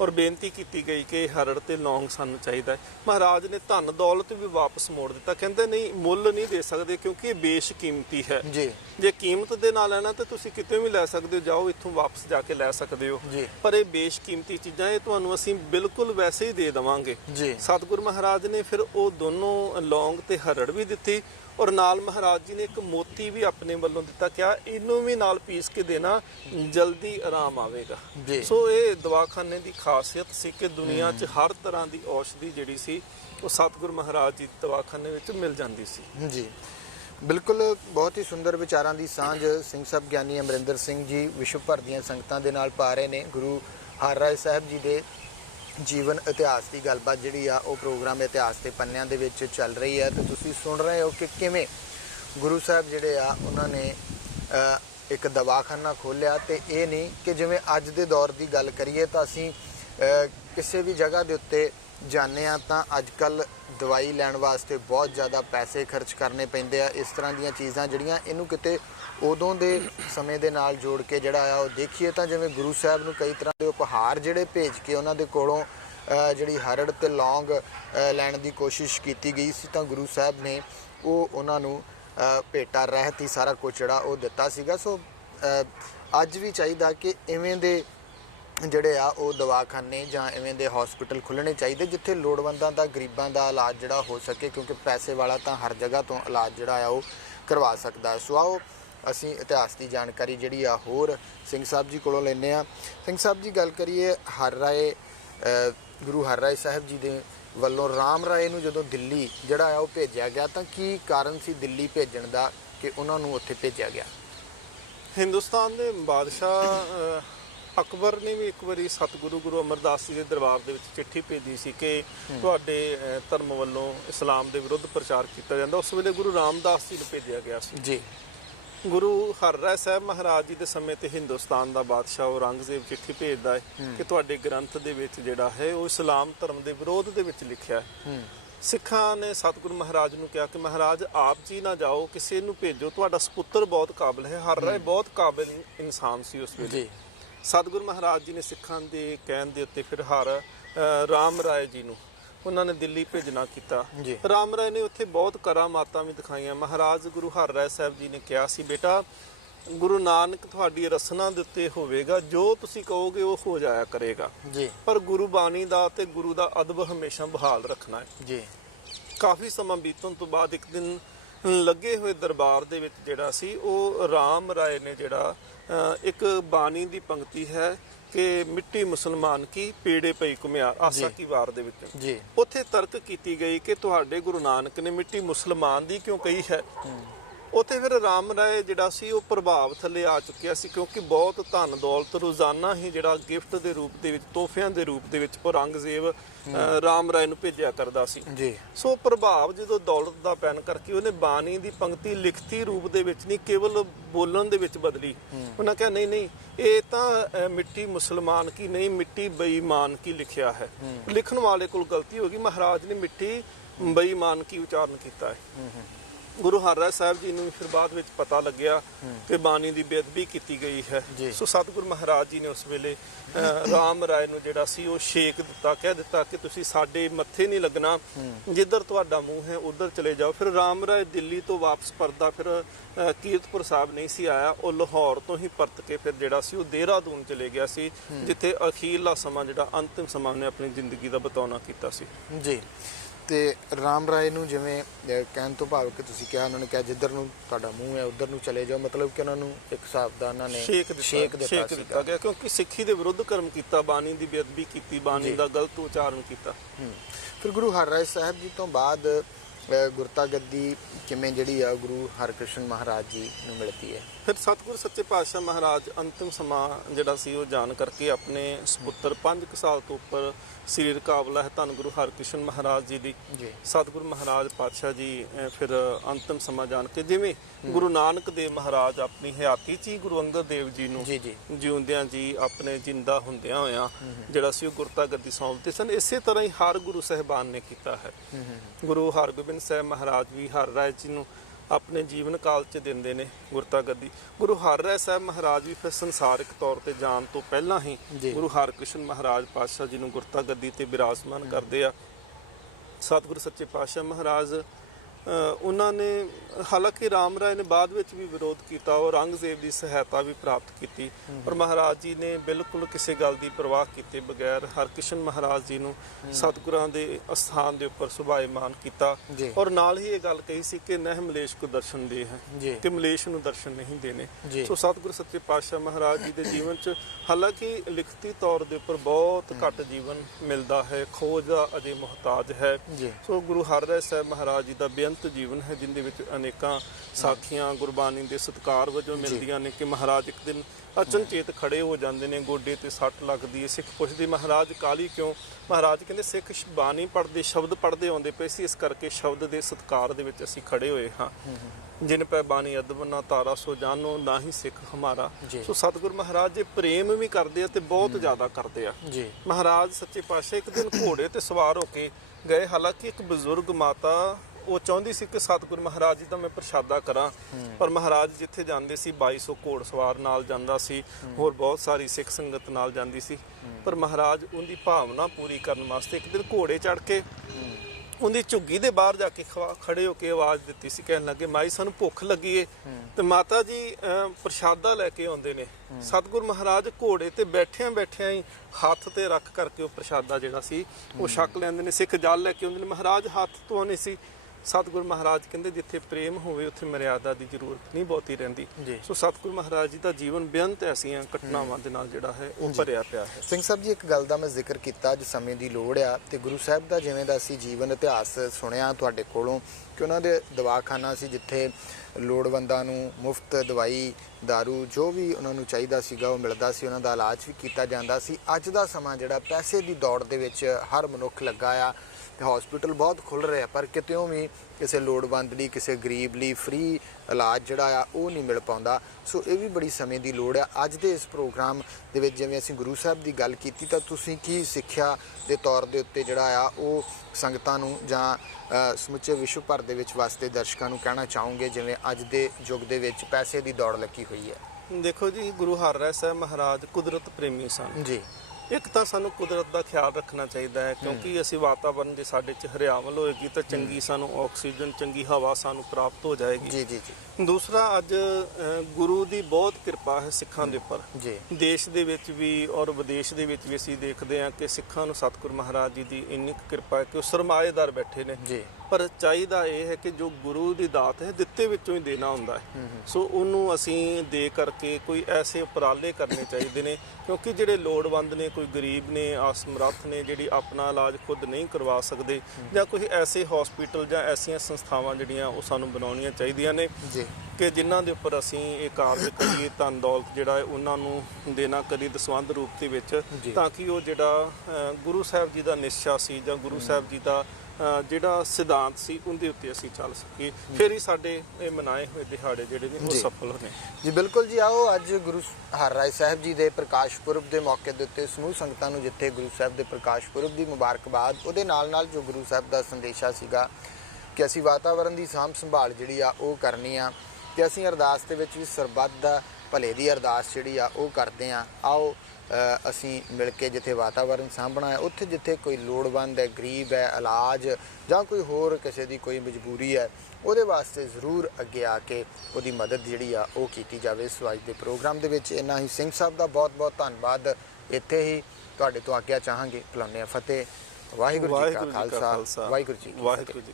ਔਰ ਬੇਨਤੀ ਕੀਤੀ ਗਈ ਕਿ ਹਰੜ ਤੇ ਲੌਂਗ ਸਾਨੂੰ ਚਾਹੀਦਾ ਹੈ। ਮਹਾਰਾਜ ਨੇ ਧਨ ਦੌਲਤ ਵੀ ਵਾਪਸ ਮੋੜ ਦਿੱਤਾ, ਕਹਿੰਦੇ ਨਹੀਂ, ਮੁੱਲ ਨਹੀਂ ਦੇ ਸਕਦੇ ਕਿਉਂਕਿ ਇਹ ਬੇਸ਼ਕੀਮਤੀ ਹੈ। ਜੀ, ਜੇ ਕੀਮਤ ਦੇ ਨਾਲ ਲੈਣਾ ਤਾਂ ਤੁਸੀਂ ਕਿਤੇ ਵੀ ਲੈ ਸਕਦੇ ਹੋ, ਜਾਓ ਇੱਥੋਂ ਵਾਪਸ ਜਾ ਕੇ ਲੈ ਸਕਦੇ ਹੋ, ਪਰ ਇਹ ਬੇਸ਼ਕੀਮਤੀ ਚੀਜ਼ਾਂ ਇਹ ਤੁਹਾਨੂੰ ਅਸੀਂ ਬਿਲਕੁਲ ਵੈਸੇ ਹੀ ਦੇ ਦੇਵਾਂਗੇ। ਸਤਿਗੁਰੂ ਮਹਾਰਾਜ ਨੇ ਫਿਰ ਉਹ ਦੋਨੋਂ ਲੌਂਗ ਤੇ ਹਰੜ ਵੀ ਦਿੱਤੀ ਔਰ ਨਾਲ ਮਹਾਰਾਜ ਜੀ ਨੇ ਇੱਕ ਮੋਤੀ ਵੀ ਆਪਣੇ ਵੱਲੋਂ ਦਿੱਤਾ, ਕਿਹਾ ਇਹਨੂੰ ਵੀ ਨਾਲ ਪੀਸ ਕੇ ਦੇਣਾ, ਜਲਦੀ ਆਰਾਮ ਆਵੇਗਾ। ਸੋ ਇਹ ਦਵਾਖਾਨੇ ਦੀ ਖਾਸੀਅਤ ਸੀ ਕਿ ਦੁਨੀਆ 'ਚ ਹਰ ਤਰ੍ਹਾਂ ਦੀ ਔਸ਼ਧੀ ਜਿਹੜੀ ਸੀ ਉਹ ਸਤਿਗੁਰੂ ਮਹਾਰਾਜ ਜੀ ਦੇ ਦਵਾਖਾਨੇ ਵਿੱਚ ਮਿਲ ਜਾਂਦੀ ਸੀ। ਜੀ, ਬਿਲਕੁਲ। ਬਹੁਤ ਹੀ ਸੁੰਦਰ ਵਿਚਾਰਾਂ ਦੀ ਸਾਂਝ ਸਿੰਘ ਸਾਹਿਬ ਗਿਆਨੀ ਅਮਰਿੰਦਰ ਸਿੰਘ ਜੀ ਵਿਸ਼ਵ ਭਰ ਦੀਆਂ ਸੰਗਤਾਂ ਦੇ ਨਾਲ ਪਾ ਰਹੇ ਨੇ। ਗੁਰੂ ਹਰਰਾਏ ਸਾਹਿਬ ਜੀ ਦੇ ਜੀਵਨ ਇਤਿਹਾਸ ਦੀ ਗੱਲਬਾਤ ਜਿਹੜੀ ਆ ਉਹ ਪ੍ਰੋਗਰਾਮ ਇਤਿਹਾਸ ਦੇ ਪੰਨਿਆਂ ਦੇ ਵਿੱਚ ਚੱਲ ਰਹੀ ਹੈ ਤੇ ਤੁਸੀਂ ਸੁਣ ਰਹੇ ਹੋ ਕਿ ਕਿਵੇਂ ਗੁਰੂ ਸਾਹਿਬ ਜਿਹੜੇ ਆ ਉਹਨਾਂ ਨੇ ਇੱਕ ਦਵਾਖਾਨਾ ਖੋਲ੍ਹਿਆ। ਤੇ ਇਹ ਨਹੀਂ ਕਿ ਜਿਵੇਂ ਅੱਜ ਦੇ ਦੌਰ ਦੀ ਗੱਲ ਕਰੀਏ ਤਾਂ ਅਸੀਂ ਕਿਸੇ ਵੀ ਜਗ੍ਹਾ ਦੇ ਉੱਤੇ ਜਾਂਦੇ ਹਾਂ ਤਾਂ ਅੱਜ ਕੱਲ੍ਹ ਦਵਾਈ ਲੈਣ ਵਾਸਤੇ ਬਹੁਤ ਜ਼ਿਆਦਾ ਪੈਸੇ ਖਰਚ ਕਰਨੇ ਪੈਂਦੇ ਆ। ਇਸ ਤਰ੍ਹਾਂ ਦੀਆਂ ਚੀਜ਼ਾਂ ਜਿਹੜੀਆਂ ਇਹਨੂੰ ਕਿਤੇ ਉਦੋਂ ਦੇ ਸਮੇਂ ਦੇ ਨਾਲ ਜੋੜ ਕੇ ਜਿਹੜਾ ਆ ਉਹ ਦੇਖੀਏ ਤਾਂ ਜਿਵੇਂ ਗੁਰੂ ਸਾਹਿਬ ਨੂੰ ਕਈ ਤਰ੍ਹਾਂ ਦੇ ਉਪਹਾਰ ਜਿਹੜੇ ਭੇਜ ਕੇ ਉਹਨਾਂ ਦੇ ਕੋਲੋਂ ਜਿਹੜੀ ਹਰੜ ਤੇ ਲੌਂਗ ਲੈਣ ਦੀ ਕੋਸ਼ਿਸ਼ ਕੀਤੀ ਗਈ ਸੀ, ਤਾਂ ਗੁਰੂ ਸਾਹਿਬ ਨੇ ਉਹ ਉਹਨਾਂ ਨੂੰ ਭੇਟਾ ਰਹਿਤ ਹੀ ਸਾਰਾ ਕੁਝ ਜਿਹੜਾ ਉਹ ਦਿੱਤਾ ਸੀਗਾ। ਸੋ ਅੱਜ ਵੀ ਚਾਹੀਦਾ ਕਿ ਇਵੇਂ ਦੇ ਜਿਹੜੇ ਆ ਉਹ ਦਵਾਖਾਨੇ ਜਾਂ ਇਵੇਂ ਦੇ ਹਸਪੀਟਲ ਖੁੱਲ੍ਹਣੇ ਚਾਹੀਦੇ ਜਿੱਥੇ ਲੋੜਵੰਦਾਂ ਦਾ, ਗਰੀਬਾਂ ਦਾ ਇਲਾਜ ਜਿਹੜਾ ਹੋ ਸਕੇ, ਕਿਉਂਕਿ ਪੈਸੇ ਵਾਲਾ ਤਾਂ ਹਰ ਜਗ੍ਹਾ ਤੋਂ ਇਲਾਜ ਜਿਹੜਾ ਆ ਉਹ ਕਰਵਾ ਸਕਦਾ। ਸੋ ਆਓ ਅਸੀਂ ਇਤਿਹਾਸ ਦੀ ਜਾਣਕਾਰੀ ਜਿਹੜੀ ਆ ਹੋਰ ਸਿੰਘ ਸਾਹਿਬ ਜੀ ਕੋਲੋਂ ਲੈਂਦੇ ਹਾਂ। ਸਿੰਘ ਸਾਹਿਬ ਜੀ, ਗੱਲ ਕਰੀਏ ਹਰ ਰਾਏ, ਗੁਰੂ ਹਰ ਰਾਏ ਸਾਹਿਬ ਜੀ ਦੇ ਵੱਲੋਂ ਰਾਮ ਰਾਏ ਨੂੰ ਜਦੋਂ ਦਿੱਲੀ ਜਿਹੜਾ ਆ ਉਹ ਭੇਜਿਆ ਗਿਆ, ਤਾਂ ਕੀ ਕਾਰਨ ਸੀ ਦਿੱਲੀ ਭੇਜਣ ਦਾ ਕਿ ਉਹਨਾਂ ਨੂੰ ਉੱਥੇ ਭੇਜਿਆ ਗਿਆ? ਹਿੰਦੁਸਤਾਨ ਦੇ ਬਾਦਸ਼ਾਹ ਅਕਬਰ ਨੇ ਵੀ ਇੱਕ ਵਾਰੀ ਸਤਿਗੁਰੂ ਗੁਰੂ ਅਮਰਦਾਸ ਜੀ ਦੇ ਦਰਬਾਰ ਦੇ ਵਿੱਚ ਚਿੱਠੀ ਭੇਜੀ ਸੀ ਕਿ ਤੁਹਾਡੇ ਧਰਮ ਵੱਲੋਂ ਇਸਲਾਮ ਦੇ ਵਿਰੁੱਧ ਪ੍ਰਚਾਰ ਕੀਤਾ ਜਾਂਦਾ। ਉਸ ਵੇਲੇ ਗੁਰੂ ਰਾਮਦਾਸ ਜੀ ਨੂੰ ਭੇਜਿਆ ਗਿਆ ਸੀ ਜੀ। ਗੁਰੂ ਹਰ ਰਾਏ ਸਾਹਿਬ ਮਹਾਰਾਜ ਜੀ ਦੇ ਸਮੇਂ ਤੇ ਹਿੰਦੁਸਤਾਨ ਦਾ ਬਾਦਸ਼ਾਹ ਔਰੰਗਜ਼ੇਬ ਚਿੱਠੀ ਭੇਜਦਾ ਹੈ ਕਿ ਤੁਹਾਡੇ ਗ੍ਰੰਥ ਦੇ ਵਿੱਚ ਜਿਹੜਾ ਹੈ ਉਹ ਇਸਲਾਮ ਧਰਮ ਦੇ ਵਿਰੋਧ ਦੇ ਵਿੱਚ ਲਿਖਿਆ ਹੈ। ਸਿੱਖਾਂ ਨੇ ਸਤਿਗੁਰੂ ਮਹਾਰਾਜ ਨੂੰ ਕਿਹਾ ਕਿ ਮਹਾਰਾਜ ਆਪ ਜੀ ਨਾ ਜਾਓ, ਕਿਸੇ ਨੂੰ ਭੇਜੋ, ਤੁਹਾਡਾ ਸਪੁੱਤਰ ਬਹੁਤ ਕਾਬਿਲ ਹੈ। ਹਰ ਰਾਏ ਬਹੁਤ ਕਾਬਿਲ ਇਨਸਾਨ ਸੀ ਉਸ ਵੇਲੇ। ਸਤਿਗੁਰੂ ਮਹਾਰਾਜ ਜੀ ਨੇ ਸਿੱਖਾਂ ਦੇ ਕਹਿਣ ਦੇ ਉੱਤੇ ਫਿਰ ਰਾਮ ਰਾਏ ਜੀ ਨੂੰ ਉਹਨਾਂ ਨੇ ਦਿੱਲੀ ਭੇਜਣਾ ਕੀਤਾ। ਰਾਮ ਰਾਏ ਨੇ ਉੱਥੇ ਬਹੁਤ ਕਰਾਮਾਤਾਂ ਵੀ ਦਿਖਾਈਆਂ। ਮਹਾਰਾਜ ਗੁਰੂ ਹਰ ਰਾਏ ਸਾਹਿਬ ਜੀ ਨੇ ਕਿਹਾ ਸੀ, ਬੇਟਾ ਗੁਰੂ ਨਾਨਕ ਤੁਹਾਡੀ ਰਸਨਾ ਦੇ ਉੱਤੇ ਹੋਵੇਗਾ, ਜੋ ਤੁਸੀਂ ਕਹੋਗੇ ਉਹ ਹੋ ਜਾਇਆ ਕਰੇਗਾ ਜੀ, ਪਰ ਗੁਰੂ ਬਾਣੀ ਦਾ ਤੇ ਗੁਰੂ ਦਾ ਅਦਬ ਹਮੇਸ਼ਾ ਬਹਾਲ ਰੱਖਣਾ ਹੈ ਜੀ। ਕਾਫੀ ਸਮਾਂ ਬੀਤਣ ਤੋਂ ਬਾਅਦ ਇੱਕ ਦਿਨ ਲੱਗੇ ਹੋਏ ਦਰਬਾਰ ਦੇ ਵਿੱਚ ਜਿਹੜਾ ਸੀ ਉਹ ਰਾਮ ਰਾਏ ਨੇ ਜਿਹੜਾ ਇੱਕ ਬਾਣੀ ਦੀ ਪੰਕਤੀ ਹੈ ਕਿ ਮਿੱਟੀ ਮੁਸਲਮਾਨ ਕੀ ਪੀੜੇ ਪਈ ਘੁਮਿਆਰ, ਆਸਾ ਕੀ ਵਾਰ ਦੇ ਵਿੱਚ ਜੀ ਉੱਥੇ ਤਰਕ ਕੀਤੀ ਗਈ ਕਿ ਤੁਹਾਡੇ ਗੁਰੂ ਨਾਨਕ ਨੇ ਮਿੱਟੀ ਮੁਸਲਮਾਨ ਦੀ ਕਿਉਂ ਕਹੀ ਹੈ। ਉੱਥੇ ਫਿਰ ਰਾਮ ਰਾਏ ਜਿਹੜਾ ਸੀ ਉਹ ਪ੍ਰਭਾਵ ਥੱਲੇ ਆ ਚੁੱਕਿਆ ਸੀ, ਕਿਉਂਕਿ ਬਹੁਤ ਧਨ ਦੌਲਤ ਰੋਜ਼ਾਨਾ ਹੀ ਜਿਹੜਾ ਗਿਫਟ ਦੇ ਰੂਪ ਦੇ ਵਿੱਚ, ਤੋਹਫਿਆਂ ਦੇ ਰੂਪ ਦੇ ਵਿੱਚ ਔਰੰਗਜ਼ੇਬ ਰਾਮ ਰਾਏ ਨੂੰ ਭੇਜਿਆ ਕਰਦਾ ਸੀ ਜੀ। ਸੋ ਪ੍ਰਭਾਵ ਜਦੋਂ ਦੌਲਤ ਦਾ ਪੈਣ ਕਰਕੇ ਉਹਨੇ ਬਾਣੀ ਦੀ ਪੰਕਤੀ ਲਿਖਤੀ ਰੂਪ ਦੇ ਵਿੱਚ ਨਹੀਂ, ਕੇਵਲ ਬੋਲਣ ਦੇ ਵਿੱਚ ਬਦਲੀ। ਉਹਨਾਂ ਕਿਹਾ ਨਹੀਂ ਇਹ ਤਾਂ ਮਿੱਟੀ ਮੁਸਲਮਾਨ ਕੀ ਨਹੀਂ, ਮਿੱਟੀ ਬੇਈਮਾਨ ਕੀ ਲਿਖਿਆ ਹੈ। ਲਿਖਣ ਵਾਲੇ ਕੋਲ ਗਲਤੀ ਹੋ ਗਈ, ਮਹਾਰਾਜ ਨੇ ਮਿੱਟੀ ਬੇਈਮਾਨ ਕੀ ਉਚਾਰਨ ਕੀਤਾ ਹੈ। ਗੁਰੂ ਹਰ ਰਾਏ ਸਾਹਿਬ ਜੀ ਨੂੰ ਫਿਰ ਬਾਅਦ ਵਿੱਚ ਪਤਾ ਲੱਗਿਆ ਕਿ ਬਾਣੀ ਦੀ ਬੇਅਦਬੀ ਕੀਤੀ ਗਈ ਹੈ। ਸੋ ਸਤਿਗੁਰੂ ਮਹਾਰਾਜ ਜੀ ਨੇ ਉਸ ਵੇਲੇ ਰਾਮ ਰਾਏ ਨੂੰ ਜਿਹੜਾ ਸੀ ਉਹ ਛੇਕ ਦਿੱਤਾ, ਕਹਿ ਦਿੱਤਾ ਕਿ ਤੁਸੀਂ ਸਾਡੇ ਮੱਥੇ ਨਹੀਂ ਲੱਗਣਾ, ਜਿੱਧਰ ਤੁਹਾਡਾ ਮੂੰਹ ਹੈ ਉਧਰ ਚਲੇ ਜਾਓ। ਫਿਰ ਰਾਮ ਰਾਏ ਦਿੱਲੀ ਤੋਂ ਵਾਪਸ ਪਰਦਾ ਫਿਰ ਕੀਰਤਪੁਰ ਸਾਹਿਬ ਨਹੀਂ ਸੀ ਆਇਆ, ਉਹ ਲਾਹੌਰ ਤੋਂ ਹੀ ਪਰਤ ਕੇ ਫਿਰ ਜਿਹੜਾ ਸੀ ਉਹ ਦੇਹਰਾਦੂਨ ਚਲੇ ਗਿਆ ਸੀ, ਜਿੱਥੇ ਅਖੀਰਲਾ ਸਮਾਂ ਜਿਹੜਾ ਅੰਤਿਮ ਸਮਾਂ ਉਹਨੇ ਆਪਣੀ ਜ਼ਿੰਦਗੀ ਦਾ ਬਤੌਣਾ ਕੀਤਾ ਸੀ ਜੀ। ਤੇ ਰਾਮ ਰਾਏ ਨੂੰ ਜਿਵੇਂ ਕਹਿਣ ਤੋਂ ਭਾਵ ਕਿ ਤੁਸੀਂ ਕਿਹਾ, ਉਹਨਾਂ ਨੇ ਕਿਹਾ ਜਿੱਧਰ ਨੂੰ ਤੁਹਾਡਾ ਮੂੰਹ ਹੈ ਉਧਰ ਨੂੰ ਚਲੇ ਜਾਓ, ਮਤਲਬ ਕਿ ਉਹਨਾਂ ਨੂੰ ਇੱਕ ਹਿਸਾਬ ਦਾ ਉਹਨਾਂ ਨੇ ਛੇਕ ਦਿੱਤਾ ਗਿਆ, ਕਿਉਂਕਿ ਸਿੱਖੀ ਦੇ ਵਿਰੁੱਧ ਕਰਮ ਕੀਤਾ, ਬਾਣੀ ਦੀ ਬੇਅਦਬੀ ਕੀਤੀ, ਬਾਣੀ ਦਾ ਗਲਤ ਉਚਾਰਨ ਕੀਤਾ। ਫਿਰ ਗੁਰੂ ਹਰ ਰਾਏ ਸਾਹਿਬ ਜੀ ਤੋਂ ਬਾਅਦ ਗੁਰਤਾ ਗੱਦੀ ਕਿਵੇਂ ਜਿਹੜੀ ਆ ਗੁਰੂ ਹਰਕ੍ਰਿਸ਼ਨ ਮਹਾਰਾਜ ਜੀ ਨੂੰ ਮਿਲਦੀ ਹੈ? ਫਿਰ ਸਤਿਗੁਰੂ ਸੱਚੇ ਪਾਤਸ਼ਾਹ ਮਹਾਰਾਜ ਅੰਤਿਮ ਸਮਾਂ ਜਿਹੜਾ ਸੀ ਉਹ ਜਾਣ ਕਰਕੇ ਆਪਣੇ ਸਪੁੱਤਰ 5 ਸਾਲ ਤੋਂ ਉੱਪਰ ਸਰੀਰ ਕਾਬਲਾ ਹੈ ਧੰਨ ਗੁਰੂ ਹਰਕ੍ਰਿਸ਼ਨ ਮਹਾਰਾਜ ਜੀ ਦੀ। ਸਤਿਗੁਰੂ ਮਹਾਰਾਜ ਪਾਤਸ਼ਾਹ ਜੀ ਫਿਰ ਅੰਤਿਮ ਸਮਾਂ ਜਾਣ ਕੇ, ਜਿਵੇਂ ਗੁਰੂ ਨਾਨਕ ਦੇਵ ਮਹਾਰਾਜ ਆਪਣੀ ਹਯਾਤੀ 'ਚ ਹੀ ਗੁਰੂ ਅੰਗਦ ਦੇਵ ਜੀ ਨੂੰ ਜਿਉਂਦਿਆਂ ਜੀ ਆਪਣੇ ਜਿੰਦਾ ਹੁੰਦਿਆਂ ਹੋਇਆਂ ਜਿਹੜਾ ਸੀ ਉਹ ਗੁਰਤਾ ਗੱਦੀ ਸੌਂਪਦੇ ਸਨ, ਇਸੇ ਤਰ੍ਹਾਂ ਹੀ ਹਰ ਗੁਰੂ ਸਾਹਿਬਾਨ ਨੇ ਕੀਤਾ ਹੈ। ਗੁਰੂ ਹਰਗੋਬਿੰਦ ਸਾਹਿਬ ਮਹਾਰਾਜ ਵੀ ਹਰ ਰਾਏ ਜੀ ਨੂੰ ਆਪਣੇ ਜੀਵਨ ਕਾਲ 'ਚ ਦਿੰਦੇ ਨੇ ਗੁਰਤਾ ਗੱਦੀ। ਗੁਰੂ ਹਰ ਰਾਏ ਸਾਹਿਬ ਮਹਾਰਾਜ ਵੀ ਫਿਰ ਸੰਸਾਰਿਕ ਤੌਰ ਤੇ ਜਾਣ ਤੋਂ ਪਹਿਲਾਂ ਹੀ ਗੁਰੂ ਹਰਕ੍ਰਿਸ਼ਨ ਮਹਾਰਾਜ ਪਾਤਸ਼ਾਹ ਜੀ ਨੂੰ ਗੁਰਤਾ ਗੱਦੀ ਤੇ ਬਿਰਾਜਮਾਨ ਕਰਦੇ ਆ। ਸਤਿਗੁਰੂ ਸੱਚੇ ਪਾਤਸ਼ਾਹ ਮਹਾਰਾਜ ਉਹਨਾਂ ਨੇ, ਹਾਲਾਂਕਿ ਰਾਮ ਰਾਏ ਨੇ ਬਾਅਦ ਵਿੱਚ ਵੀ ਵਿਰੋਧ ਕੀਤਾ, ਔਰੰਗਜ਼ੇਬ ਦੀ ਸਹਾਇਤਾ ਵੀ ਪ੍ਰਾਪਤ ਕੀਤੀ, ਪਰ ਮਹਾਰਾਜ ਜੀ ਨੇ ਬਿਲਕੁਲ ਕਿਸੇ ਗੱਲ ਦੀ ਪਰਵਾਹ ਕੀਤੇ ਬਗੈਰ ਹਰਕ੍ਰਿਸ਼ਨ ਮਹਾਰਾਜ ਜੀ ਨੂੰ ਸਤਿਗੁਰਾਂ ਦੇ ਅਸਥਾਨ ਦੇ ਉੱਪਰ ਸੁਭਾਇਮਾਨ ਕੀਤਾ, ਔਰ ਨਾਲ ਹੀ ਇਹ ਗੱਲ ਕਹੀ ਸੀ ਕਿ ਨਹਿ ਮਲੇਸ਼ ਕੋ ਦਰਸ਼ਨ ਦੇ ਹੈ, ਕਿ ਮਲੇਸ਼ ਨੂੰ ਦਰਸ਼ਨ ਨਹੀਂ ਦੇਣੇ। ਸੋ ਸਤਿਗੁਰੂ ਸੱਚੇ ਪਾਤਸ਼ਾਹ ਮਹਾਰਾਜ ਜੀ ਦੇ ਜੀਵਨ 'ਚ ਹਾਲਾਂਕਿ ਲਿਖਤੀ ਤੌਰ ਦੇ ਉੱਪਰ ਬਹੁਤ ਘੱਟ ਜੀਵਨ ਮਿਲਦਾ ਹੈ, ਖੋਜ ਦਾ ਅਜੇ ਮੁਹਤਾਜ ਹੈ। ਸੋ ਗੁਰੂ ਹਰ ਰਾਏ ਸਾਹਿਬ ਮਹਾਰਾਜ ਜੀ ਦਾ ਬੇਅੰਤ ਜੀਵਨ ਹੈ, ਜਿੰਦੇ ਵਿੱਚ ਅਨੇਕਾਂ ਸਾਖੀਆਂ ਗੁਰਬਾਣੀ ਦੇ ਸਤਿਕਾਰ ਵਜੋਂ ਮਿਲਦੀਆਂ ਨੇ ਕਿ ਮਹਾਰਾਜ ਇੱਕ ਦਿਨ ਅਚਨਚੇਤ ਖੜੇ ਹੋ ਜਾਂਦੇ ਨੇ, ਗੋਡੇ ਤੇ ਸੱਟ ਲੱਗਦੀ ਹੈ, ਸਿੱਖ ਪੁੱਛਦੇ ਮਹਾਰਾਜ ਕਾਲੀ ਕਿਉਂ? ਮਹਾਰਾਜ ਕਹਿੰਦੇ ਸਿੱਖ ਬਾਣੀ ਪੜ੍ਹਦੇ, ਸ਼ਬਦ ਪੜ੍ਹਦੇ ਆਉਂਦੇ ਪਏ ਸੀ, ਇਸ ਕਰਕੇ ਸ਼ਬਦ ਦੇ ਸਤਿਕਾਰ ਦੇ ਵਿੱਚ ਅਸੀਂ ਖੜੇ ਹੋਏ ਹਾਂ। ਜਿਨ ਪੈ ਬਾਣੀ ਅਦਬਨਾ ਤਾਰਾ ਸੋ ਜਾਨੋ ਨਾ ਹੀ ਸਿੱਖ ਹਮਾਰਾ। ਜੀ। ਸੋ ਸਤਿਗੁਰ ਮਹਾਰਾਜ ਜੇ ਪ੍ਰੇਮ ਵੀ ਕਰਦੇ ਆ ਤੇ ਬਹੁਤ ਜ਼ਿਆਦਾ ਕਰਦੇ ਆ। ਜੀ। ਮਹਾਰਾਜ ਸੱਚੇ ਪਾਤਸ਼ਾਹ ਇੱਕ ਦਿਨ ਘੋੜੇ ਤੇ ਸਵਾਰ ਹੋ ਕੇ ਗਏ, ਹਾਲਾਂਕਿ ਇੱਕ ਬਜ਼ੁਰਗ ਮਾਤਾ ਉਹ ਚਾਹੁੰਦੀ ਸੀ ਕਿ ਸਤਿਗੁਰ ਮਹਾਰਾਜ ਜੀ ਦਾ ਮੈਂ ਪ੍ਰਸ਼ਾਦਾ ਕਰਾਂ, ਪਰ ਮਹਾਰਾਜ ਜਿੱਥੇ ਜਾਂਦੇ ਸੀ 2200 ਘੋੜਸਵਾਰ ਨਾਲ ਜਾਂਦਾ ਸੀ, ਹੋਰ ਬਹੁਤ ਸਾਰੀ ਸਿੱਖ ਸੰਗਤ ਨਾਲ ਜਾਂਦੀ ਸੀ, ਪਰ ਮਹਾਰਾਜ ਉਹਦੀ ਭਾਵਨਾ ਪੂਰੀ ਕਰਨ ਵਾਸਤੇ ਇੱਕ ਦਿਨ ਘੋੜੇ ਚੜ੍ਹ ਕੇ ਉਹਦੀ ਝੁੱਗੀ ਦੇ ਬਾਹਰ ਜਾ ਕੇ ਖੜੇ ਹੋ ਕੇ ਆਵਾਜ਼ ਦਿੱਤੀ ਸੀ, ਕਹਿਣ ਲੱਗੇ ਮਾਈ ਸਾਨੂੰ ਭੁੱਖ ਲੱਗੀ ਏ। ਤੇ ਮਾਤਾ ਜੀ ਪ੍ਰਸ਼ਾਦਾ ਲੈ ਕੇ ਆਉਂਦੇ ਨੇ। ਸਤਿਗੁਰ ਮਹਾਰਾਜ ਘੋੜੇ ਤੇ ਬੈਠਿਆਂ ਬੈਠਿਆਂ ਹੀ ਹੱਥ ਤੇ ਰੱਖ ਕਰਕੇ ਉਹ ਪ੍ਰਸ਼ਾਦਾ ਜਿਹੜਾ ਸੀ ਉਹ ਛਕ ਲੈਂਦੇ ਨੇ। ਸਿੱਖ ਜਲ ਲੈ ਕੇ ਆਉਂਦੇ ਨੇ, ਮਹਾਰਾਜ ਹੱਥ ਧੋਣੇ ਸੀ। ਸਤਿਗੁਰ ਮਹਾਰਾਜ ਕਹਿੰਦੇ ਜਿੱਥੇ ਪ੍ਰੇਮ ਹੋਵੇ ਉੱਥੇ ਮਰਿਆਦਾ ਦੀ ਜ਼ਰੂਰਤ ਨਹੀਂ ਬਹੁਤੀ ਰਹਿੰਦੀ। ਸੋ ਸਤਿਗੁਰ ਮਹਾਰਾਜ ਜੀ ਦਾ ਜੀਵਨ ਬੇਅੰਤ ਐਸੀਆਂ ਘਟਨਾਵਾਂ ਦੇ ਨਾਲ ਜਿਹੜਾ ਹੈ ਉਹ ਭਰਿਆ ਪਿਆ ਹੈ। ਸਿੰਘ ਸਾਹਿਬ ਜੀ, ਇੱਕ ਗੱਲ ਦਾ ਮੈਂ ਜ਼ਿਕਰ ਕੀਤਾ, ਅੱਜ ਸਮੇਂ ਦੀ ਲੋੜ ਆ ਤੇ ਗੁਰੂ ਸਾਹਿਬ ਦਾ ਜਿਵੇਂ ਦਾ ਅਸੀਂ ਜੀਵਨ ਇਤਿਹਾਸ ਸੁਣਿਆ ਤੁਹਾਡੇ ਕੋਲੋਂ ਕਿ ਉਹਨਾਂ ਦੇ ਦਵਾਖਾਨਾ ਸੀ ਜਿੱਥੇ ਲੋੜਵੰਦਾਂ ਨੂੰ ਮੁਫਤ ਦਵਾਈ ਦਾਰੂ ਜੋ ਵੀ ਉਹਨਾਂ ਨੂੰ ਚਾਹੀਦਾ ਸੀਗਾ ਉਹ ਮਿਲਦਾ ਸੀ, ਉਹਨਾਂ ਦਾ ਇਲਾਜ ਵੀ ਕੀਤਾ ਜਾਂਦਾ ਸੀ। ਅੱਜ ਦਾ ਸਮਾਂ ਜਿਹੜਾ ਪੈਸੇ ਦੀ ਦੌੜ ਦੇ ਵਿੱਚ ਹਰ ਮਨੁੱਖ ਲੱਗਾ ਆ ਤੇ ਹਸਪੀਟਲ ਬਹੁਤ ਖੁੱਲ ਰਿਹਾ, ਪਰ ਕਿਤੇੋਂ ਵੀ ਕਿਸੇ ਲੋੜਵੰਦ ਲਈ, ਕਿਸੇ ਗਰੀਬ ਲਈ ਫ੍ਰੀ ਇਲਾਜ ਜਿਹੜਾ ਆ ਉਹ ਨਹੀਂ ਮਿਲ ਪਾਉਂਦਾ। ਸੋ ਇਹ ਵੀ ਬੜੀ ਸਮੇਂ ਦੀ ਲੋੜ ਆ। ਅੱਜ ਦੇ ਇਸ ਪ੍ਰੋਗਰਾਮ ਦੇ ਵਿੱਚ ਜਿਵੇਂ ਅਸੀਂ ਗੁਰੂ ਸਾਹਿਬ ਦੀ ਗੱਲ ਕੀਤੀ, ਤਾਂ ਤੁਸੀਂ ਕੀ ਸਿੱਖਿਆ ਦੇ ਤੌਰ ਦੇ ਉੱਤੇ ਜਿਹੜਾ ਆ ਉਹ ਸੰਗਤਾਂ ਨੂੰ ਜਾਂ ਸਮੁੱਚੇ ਵਿਸ਼ਵ ਭਰ ਦੇ ਵਿੱਚ ਵਸਦੇ ਦਰਸ਼ਕਾਂ ਨੂੰ ਕਹਿਣਾ ਚਾਹੋਗੇ ਜਿਵੇਂ ਅੱਜ ਦੇ ਯੁੱਗ ਦੇ ਵਿੱਚ ਪੈਸੇ ਦੀ ਦੌੜ ਲੱਗੀ ਹੋਈ ਹੈ? ਦੇਖੋ ਜੀ, ਗੁਰੂ ਹਰਿਰਾਏ ਸਾਹਿਬ ਮਹਾਰਾਜ ਕੁਦਰਤ ਪ੍ਰੇਮੀ ਸਨ ਜੀ। ਇੱਕ ਤਾਂ ਸਾਨੂੰ ਕੁਦਰਤ ਦਾ ਖਿਆਲ ਰੱਖਣਾ ਚਾਹੀਦਾ ਹੈ, ਕਿਉਂਕਿ ਅਸੀਂ ਵਾਤਾਵਰਨ ਜੇ ਸਾਡੇ 'ਚ ਹਰਿਆਵਲ ਹੋਏਗੀ ਤਾਂ ਚੰਗੀ ਸਾਨੂੰ ਆਕਸੀਜਨ, ਚੰਗੀ ਹਵਾ ਸਾਨੂੰ ਪ੍ਰਾਪਤ ਹੋ ਜਾਏਗੀ। ਜੀ ਜੀ ਜੀ। ਦੂਸਰਾ, ਅੱਜ ਗੁਰੂ ਦੀ ਬਹੁਤ ਕਿਰਪਾ ਹੈ ਸਿੱਖਾਂ ਦੇ ਉੱਪਰ ਜੀ। ਦੇਸ਼ ਦੇ ਵਿੱਚ ਵੀ ਔਰ ਵਿਦੇਸ਼ ਦੇ ਵਿੱਚ ਵੀ ਅਸੀਂ ਦੇਖਦੇ ਹਾਂ ਕਿ ਸਿੱਖਾਂ ਨੂੰ ਸਤਿਗੁਰ ਮਹਾਰਾਜ ਜੀ ਦੀ ਇੰਨੀ ਕਿਰਪਾ ਹੈ ਕਿ ਉਹ ਸਰਮਾਏਦਾਰ ਬੈਠੇ ਨੇ ਜੀ। ਪਰ ਚਾਹੀਦਾ ਇਹ ਹੈ ਕਿ ਜੋ ਗੁਰੂ ਦੀ ਦਾਤ ਹੈ ਦਿੱਤੇ ਵਿੱਚੋਂ ਹੀ ਦੇਣਾ ਹੁੰਦਾ ਹੈ। ਸੋ ਉਹਨੂੰ ਅਸੀਂ ਦੇ ਕਰਕੇ ਕੋਈ ਐਸੇ ਉਪਰਾਲੇ ਕਰਨੇ ਚਾਹੀਦੇ ਨੇ, ਕਿਉਂਕਿ ਜਿਹੜੇ ਲੋੜਵੰਦ ਨੇ, ਕੋਈ ਗਰੀਬ ਨੇ, ਅਸਮਰੱਥ ਨੇ, ਜਿਹੜੀ ਆਪਣਾ ਇਲਾਜ ਖੁਦ ਨਹੀਂ ਕਰਵਾ ਸਕਦੇ, ਜਾਂ ਕੋਈ ਐਸੇ ਹਸਪੀਟਲ ਜਾਂ ਐਸੀਆਂ ਸੰਸਥਾਵਾਂ ਜਿਹੜੀਆਂ ਉਹ ਸਾਨੂੰ ਬਣਾਉਣੀਆਂ ਚਾਹੀਦੀਆਂ ਨੇ ਕਿ ਜਿਨ੍ਹਾਂ ਦੇ ਉੱਪਰ ਅਸੀਂ ਇਹ ਕਾਰਜ ਕਰੀਏ, ਧਨ ਦੌਲਤ ਜਿਹੜਾ ਹੈ ਉਹਨਾਂ ਨੂੰ ਦੇਣਾ ਕਰੀ ਦਸਵੰਧ ਰੂਪ ਦੇ ਵਿੱਚ, ਤਾਂ ਕਿ ਉਹ ਜਿਹੜਾ ਗੁਰੂ ਸਾਹਿਬ ਜੀ ਦਾ ਨਿਸ਼ਚਾ ਸੀ ਜਾਂ ਗੁਰੂ ਸਾਹਿਬ ਜੀ ਦਾ ਜਿਹੜਾ ਸਿਧਾਂਤ ਸੀ ਉਹਦੇ ਉੱਤੇ ਅਸੀਂ ਚੱਲ ਸਕੀਏ। ਫਿਰ ਹੀ ਸਾਡੇ ਇਹ ਮਨਾਏ ਹੋਏ ਦਿਹਾੜੇ ਜਿਹੜੇ ਨੇ ਉਹ ਸਫਲ ਹੋਣੇ ਜੀ। ਬਿਲਕੁਲ ਜੀ। ਆਓ ਅੱਜ ਗੁਰੂ ਹਰਿਰਾਏ ਸਾਹਿਬ ਜੀ ਦੇ ਪ੍ਰਕਾਸ਼ ਪੁਰਬ ਦੇ ਮੌਕੇ ਦੇ ਉੱਤੇ ਸਮੂਹ ਸੰਗਤਾਂ ਨੂੰ ਜਿੱਥੇ ਗੁਰੂ ਸਾਹਿਬ ਦੇ ਪ੍ਰਕਾਸ਼ ਪੁਰਬ ਦੀ ਮੁਬਾਰਕਬਾਦ, ਉਹਦੇ ਨਾਲ ਨਾਲ ਜੋ ਗੁਰੂ ਸਾਹਿਬ ਦਾ ਸੰਦੇਸ਼ਾ ਸੀਗਾ ਕਿ ਅਸੀਂ ਵਾਤਾਵਰਨ ਦੀ ਸਾਂਭ ਸੰਭਾਲ ਜਿਹੜੀ ਆ ਉਹ ਕਰਨੀ ਆ ਤੇ ਅਸੀਂ ਅਰਦਾਸ ਦੇ ਵਿੱਚ ਵੀ ਸਰਬੱਤ ਦਾ ਭਲੇ ਦੀ ਅਰਦਾਸ ਜਿਹੜੀ ਆ ਉਹ ਕਰਦੇ ਆ। ਆਓ ਅਸੀਂ ਮਿਲ ਕੇ ਜਿੱਥੇ ਵਾਤਾਵਰਨ ਸਾਂਭਣਾ ਹੈ, ਉੱਥੇ ਜਿੱਥੇ ਕੋਈ ਲੋੜਵੰਦ ਹੈ, ਗਰੀਬ ਹੈ, ਇਲਾਜ ਜਾਂ ਕੋਈ ਹੋਰ ਕਿਸੇ ਦੀ ਕੋਈ ਮਜਬੂਰੀ ਹੈ, ਉਹਦੇ ਵਾਸਤੇ ਜ਼ਰੂਰ ਅੱਗੇ ਆ ਕੇ ਉਹਦੀ ਮਦਦ ਜਿਹੜੀ ਆ ਉਹ ਕੀਤੀ ਜਾਵੇ। ਸੋ ਅੱਜ ਦੇ ਪ੍ਰੋਗਰਾਮ ਦੇ ਵਿੱਚ ਇੰਨਾ ਹੀ। ਸਿੰਘ ਸਾਹਿਬ ਦਾ ਬਹੁਤ ਬਹੁਤ ਧੰਨਵਾਦ। ਇੱਥੇ ਹੀ ਤੁਹਾਡੇ ਤੋਂ ਆਗਿਆ ਚਾਹਾਂਗੇ। ਬੁਲਾਉਂਦੇ ਹਾਂ ਫਤਿਹ। ਵਾਹਿਗੁਰੂ ਜੀ ਕਾ ਖਾਲਸਾ, ਵਾਹਿਗੁਰੂ ਜੀ ਕੀ ਫਤਿਹ।